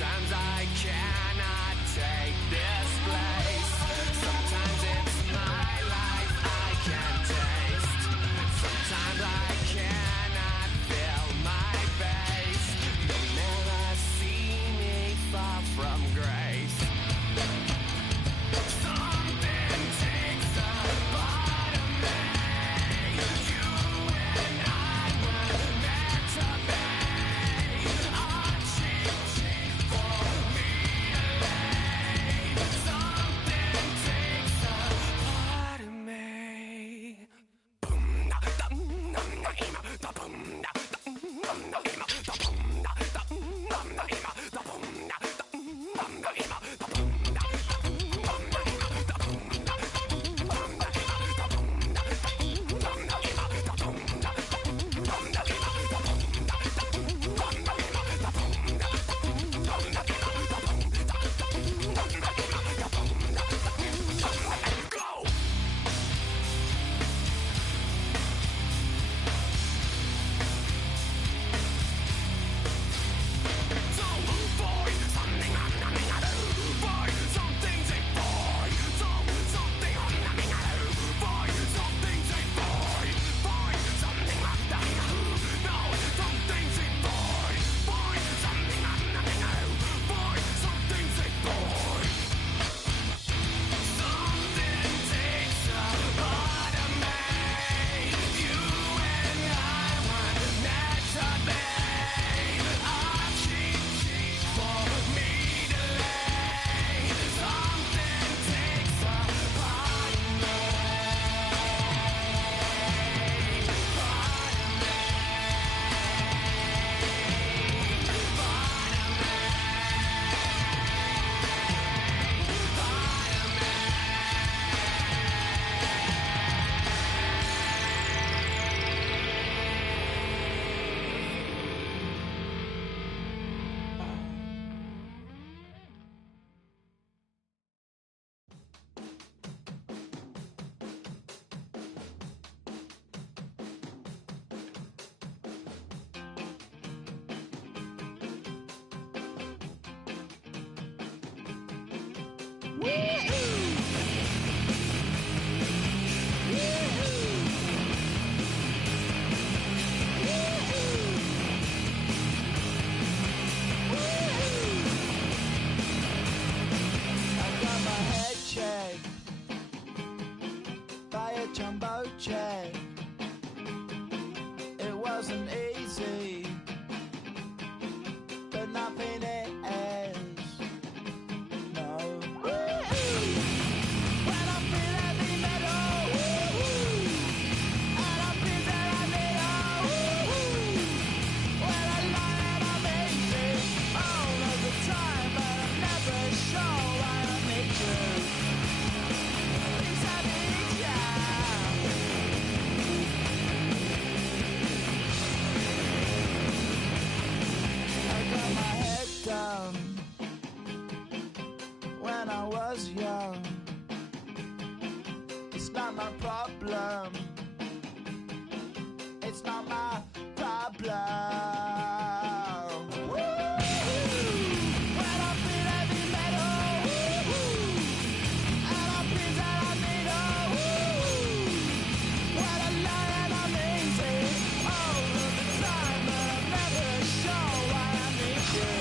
Sometimes I cannot take this place. Sometimes it's my life I can't taste. Sometimes I cannot feel my face. You'll never see me far from grace. Something takes a part of me. You and I were meant to be. A cheat for me to lay. Something takes a part of me. Jumbo jet. It wasn't easy, but nothing is. No. When I feel heavy metal, and I feel that I need when I lie and I'm easy all of the time, but I'm never sure why I need you. Things I need you. Down when I was young. It's not my problem. It's not my problem. When I feel heavy metal, and I feel that I need when I lie and I'm easy all of the time, but I'm never sure why I need you.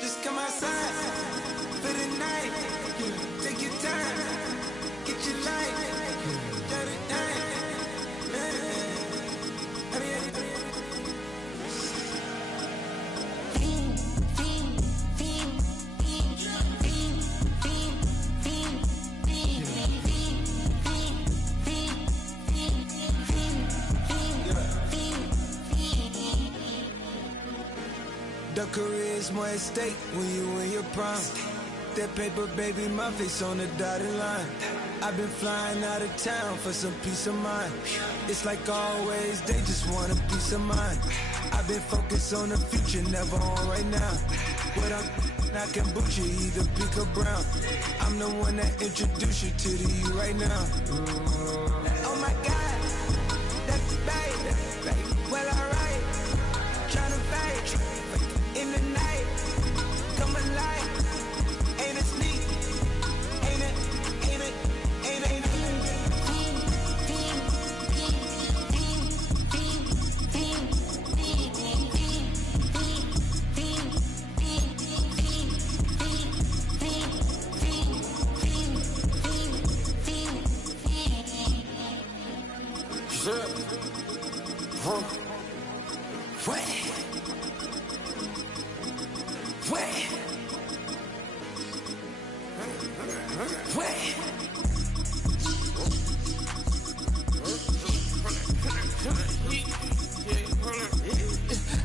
Just come outside for the night. Take your time, get your life. Let it The career's more at stake when you in your prime. that paper, baby, my face on the dotted line. I've been flying out of town for some peace of mind. It's like always, they just want a piece of mind. I've been focused on the future, never on right now. What I'm not kombucha, either pink or brown. I'm the one that introduced you to the you right now. Oh my God, that's baby. Well, alright, tryna fight in the night. Come alive, ain't it sneak? Ain't it? Ain't it? Ain't it?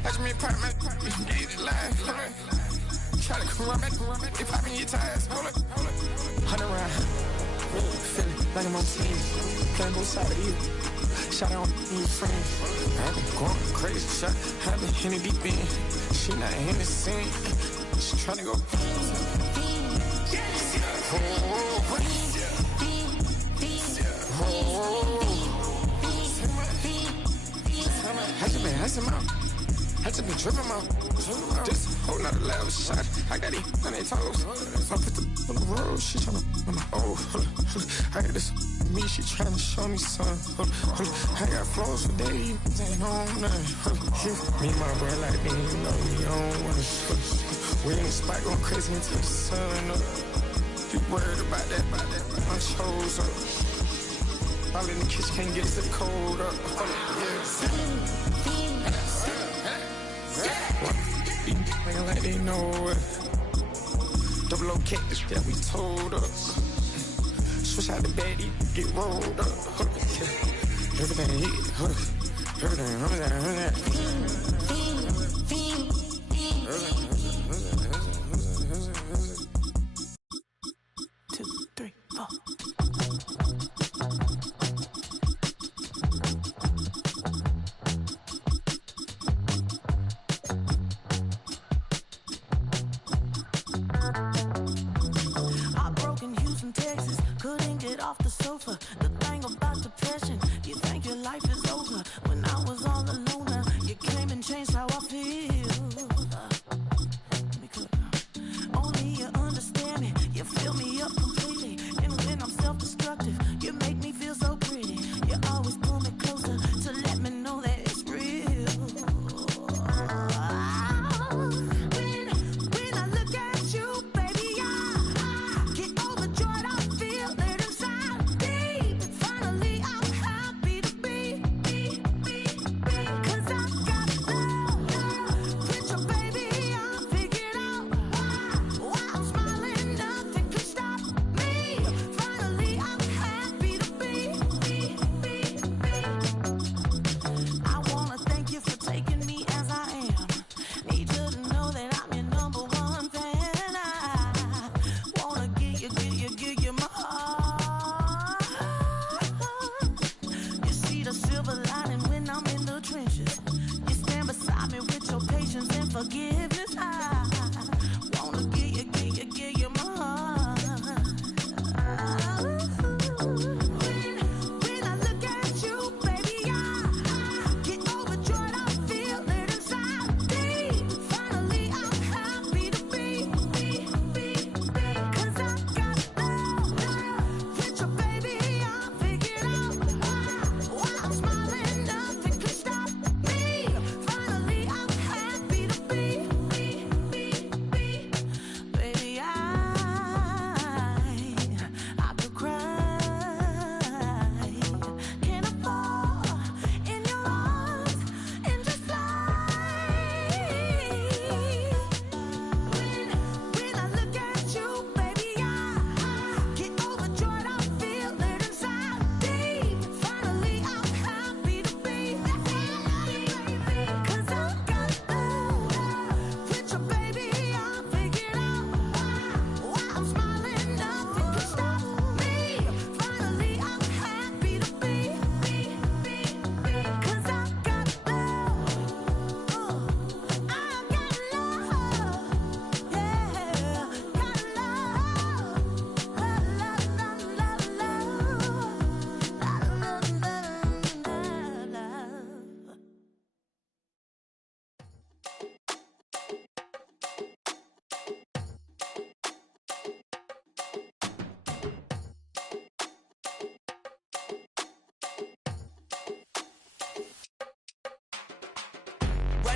Watch me pop my get it live. Try to come back, they popping your tires. Hold it. 100 round, feeling like I'm on team. Playing both sides of you. Shot out on your friends. I've been going crazy. Shot, I've been hitting deep in. She not in the scene. She tryna go. I just been tripping out. This whole nother level shot. I got it on their toes. I put the on the road. She tryna. Oh, I got this. Me, she tryna show me something. I got flows for days. Ain't on nothing. Me and my bro like me, you know we don't wanna. We in the spot going crazy until the sun up. You worried about that? My shows up. All in the kitchen can't get to the cold up. Nigga like they know it. Double O cactus that we told up. Switch out the baddie, get rolled up. Everything hit, everything. Changed how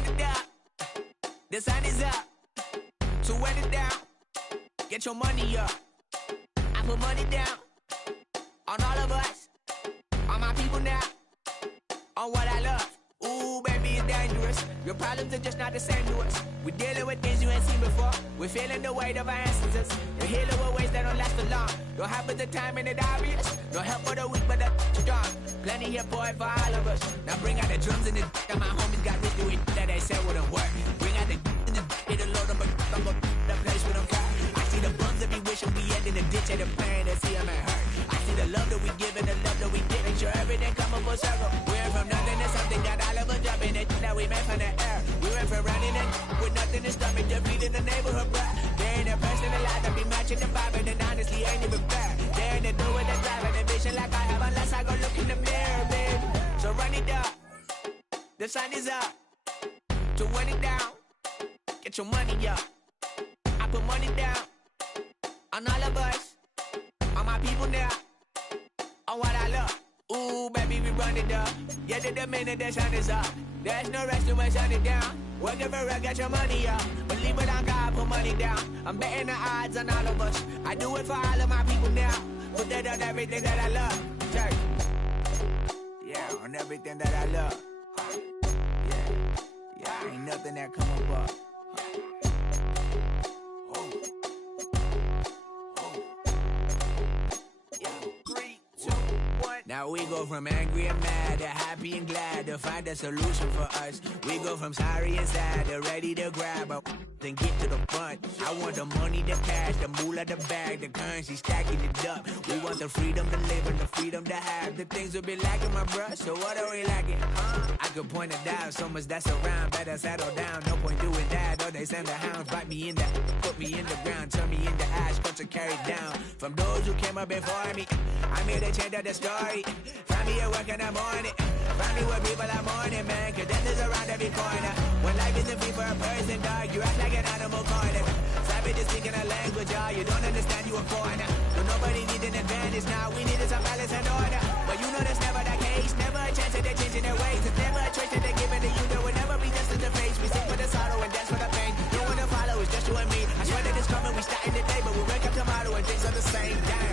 it up. The sun is up. So wet it down. Get your money up. I put money down on all of us, on my people now, on what I love. Ooh, baby, it's dangerous. Your problems are just not the same to us. We're dealing with things you ain't seen before. We're feeling the weight of our ancestors. We're healing with ways that don't last long. Don't have the time and it obvious. No help for the weak, but the strong. Plenty here for it for all of us. Now bring out the drums and the and my homies got this doing that they said wouldn't work. Bring out the and the it'll load them, but I'm the place we don't care. I see the bums that be wishing we end in the ditch and the pain that see them and hurt. I see the love that we give and the love that we get. Make sure everything come up full circle. We're from nothing to something, got all of us jumping it that we made from the air. We went from running and with nothing to stop it, just feeding the neighborhood bruh. There ain't a person alive that be matching the vibe, and honestly ain't even fair. There ain't a do with the drive and the vision like I have unless I go look in the mirror, babe. So run it up, the sun is up. So run it down, get your money up. I put money down on all of us, on my people now, on what I love. Ooh, baby, we run it up. Yeah, the minute the sun is up. There's no rest to my shut it down. Working for real, get your money up. Believe it on God, put money down. I'm betting the odds on all of us. I do it for all of my people now. Put that on everything that I love. Jerk. Yeah, on everything that I love. Yeah, ain't nothing that come up. Now we go from angry and mad to happy and glad to find a solution for us. We go from sorry and sad to ready to grab up, then get to the front. I want the money, the cash, the moolah, the bag, the currency, stacking it up. We want the freedom to live and the freedom to have. The things will be lacking, my bruh, so what are we lacking? I could point it out, so much that's around. Better settle down, no point doing that. Or they send the hounds, bite me in the, put me in the ground, turn me into ash, culture carried down. From those who came up before me, I'm here to change up the story. Find me at work in the morning. Find me where people are mourning, man. Cause death is around every corner. When life isn't free for a person, dog, you act like an animal corner. Savage is speaking a language, y'all. You don't understand, you a foreigner. But nobody needs an advantage now. We needed some balance and order. But you know that's never the case. Never a chance that they're changing their ways. It's never a choice that they're giving to you. There will never be justice to face. We sing for the sorrow and dance for the pain. No one to follow, it's just you and me. I swear that it's coming, we starting today. But we wake up tomorrow and things are the same. Damn.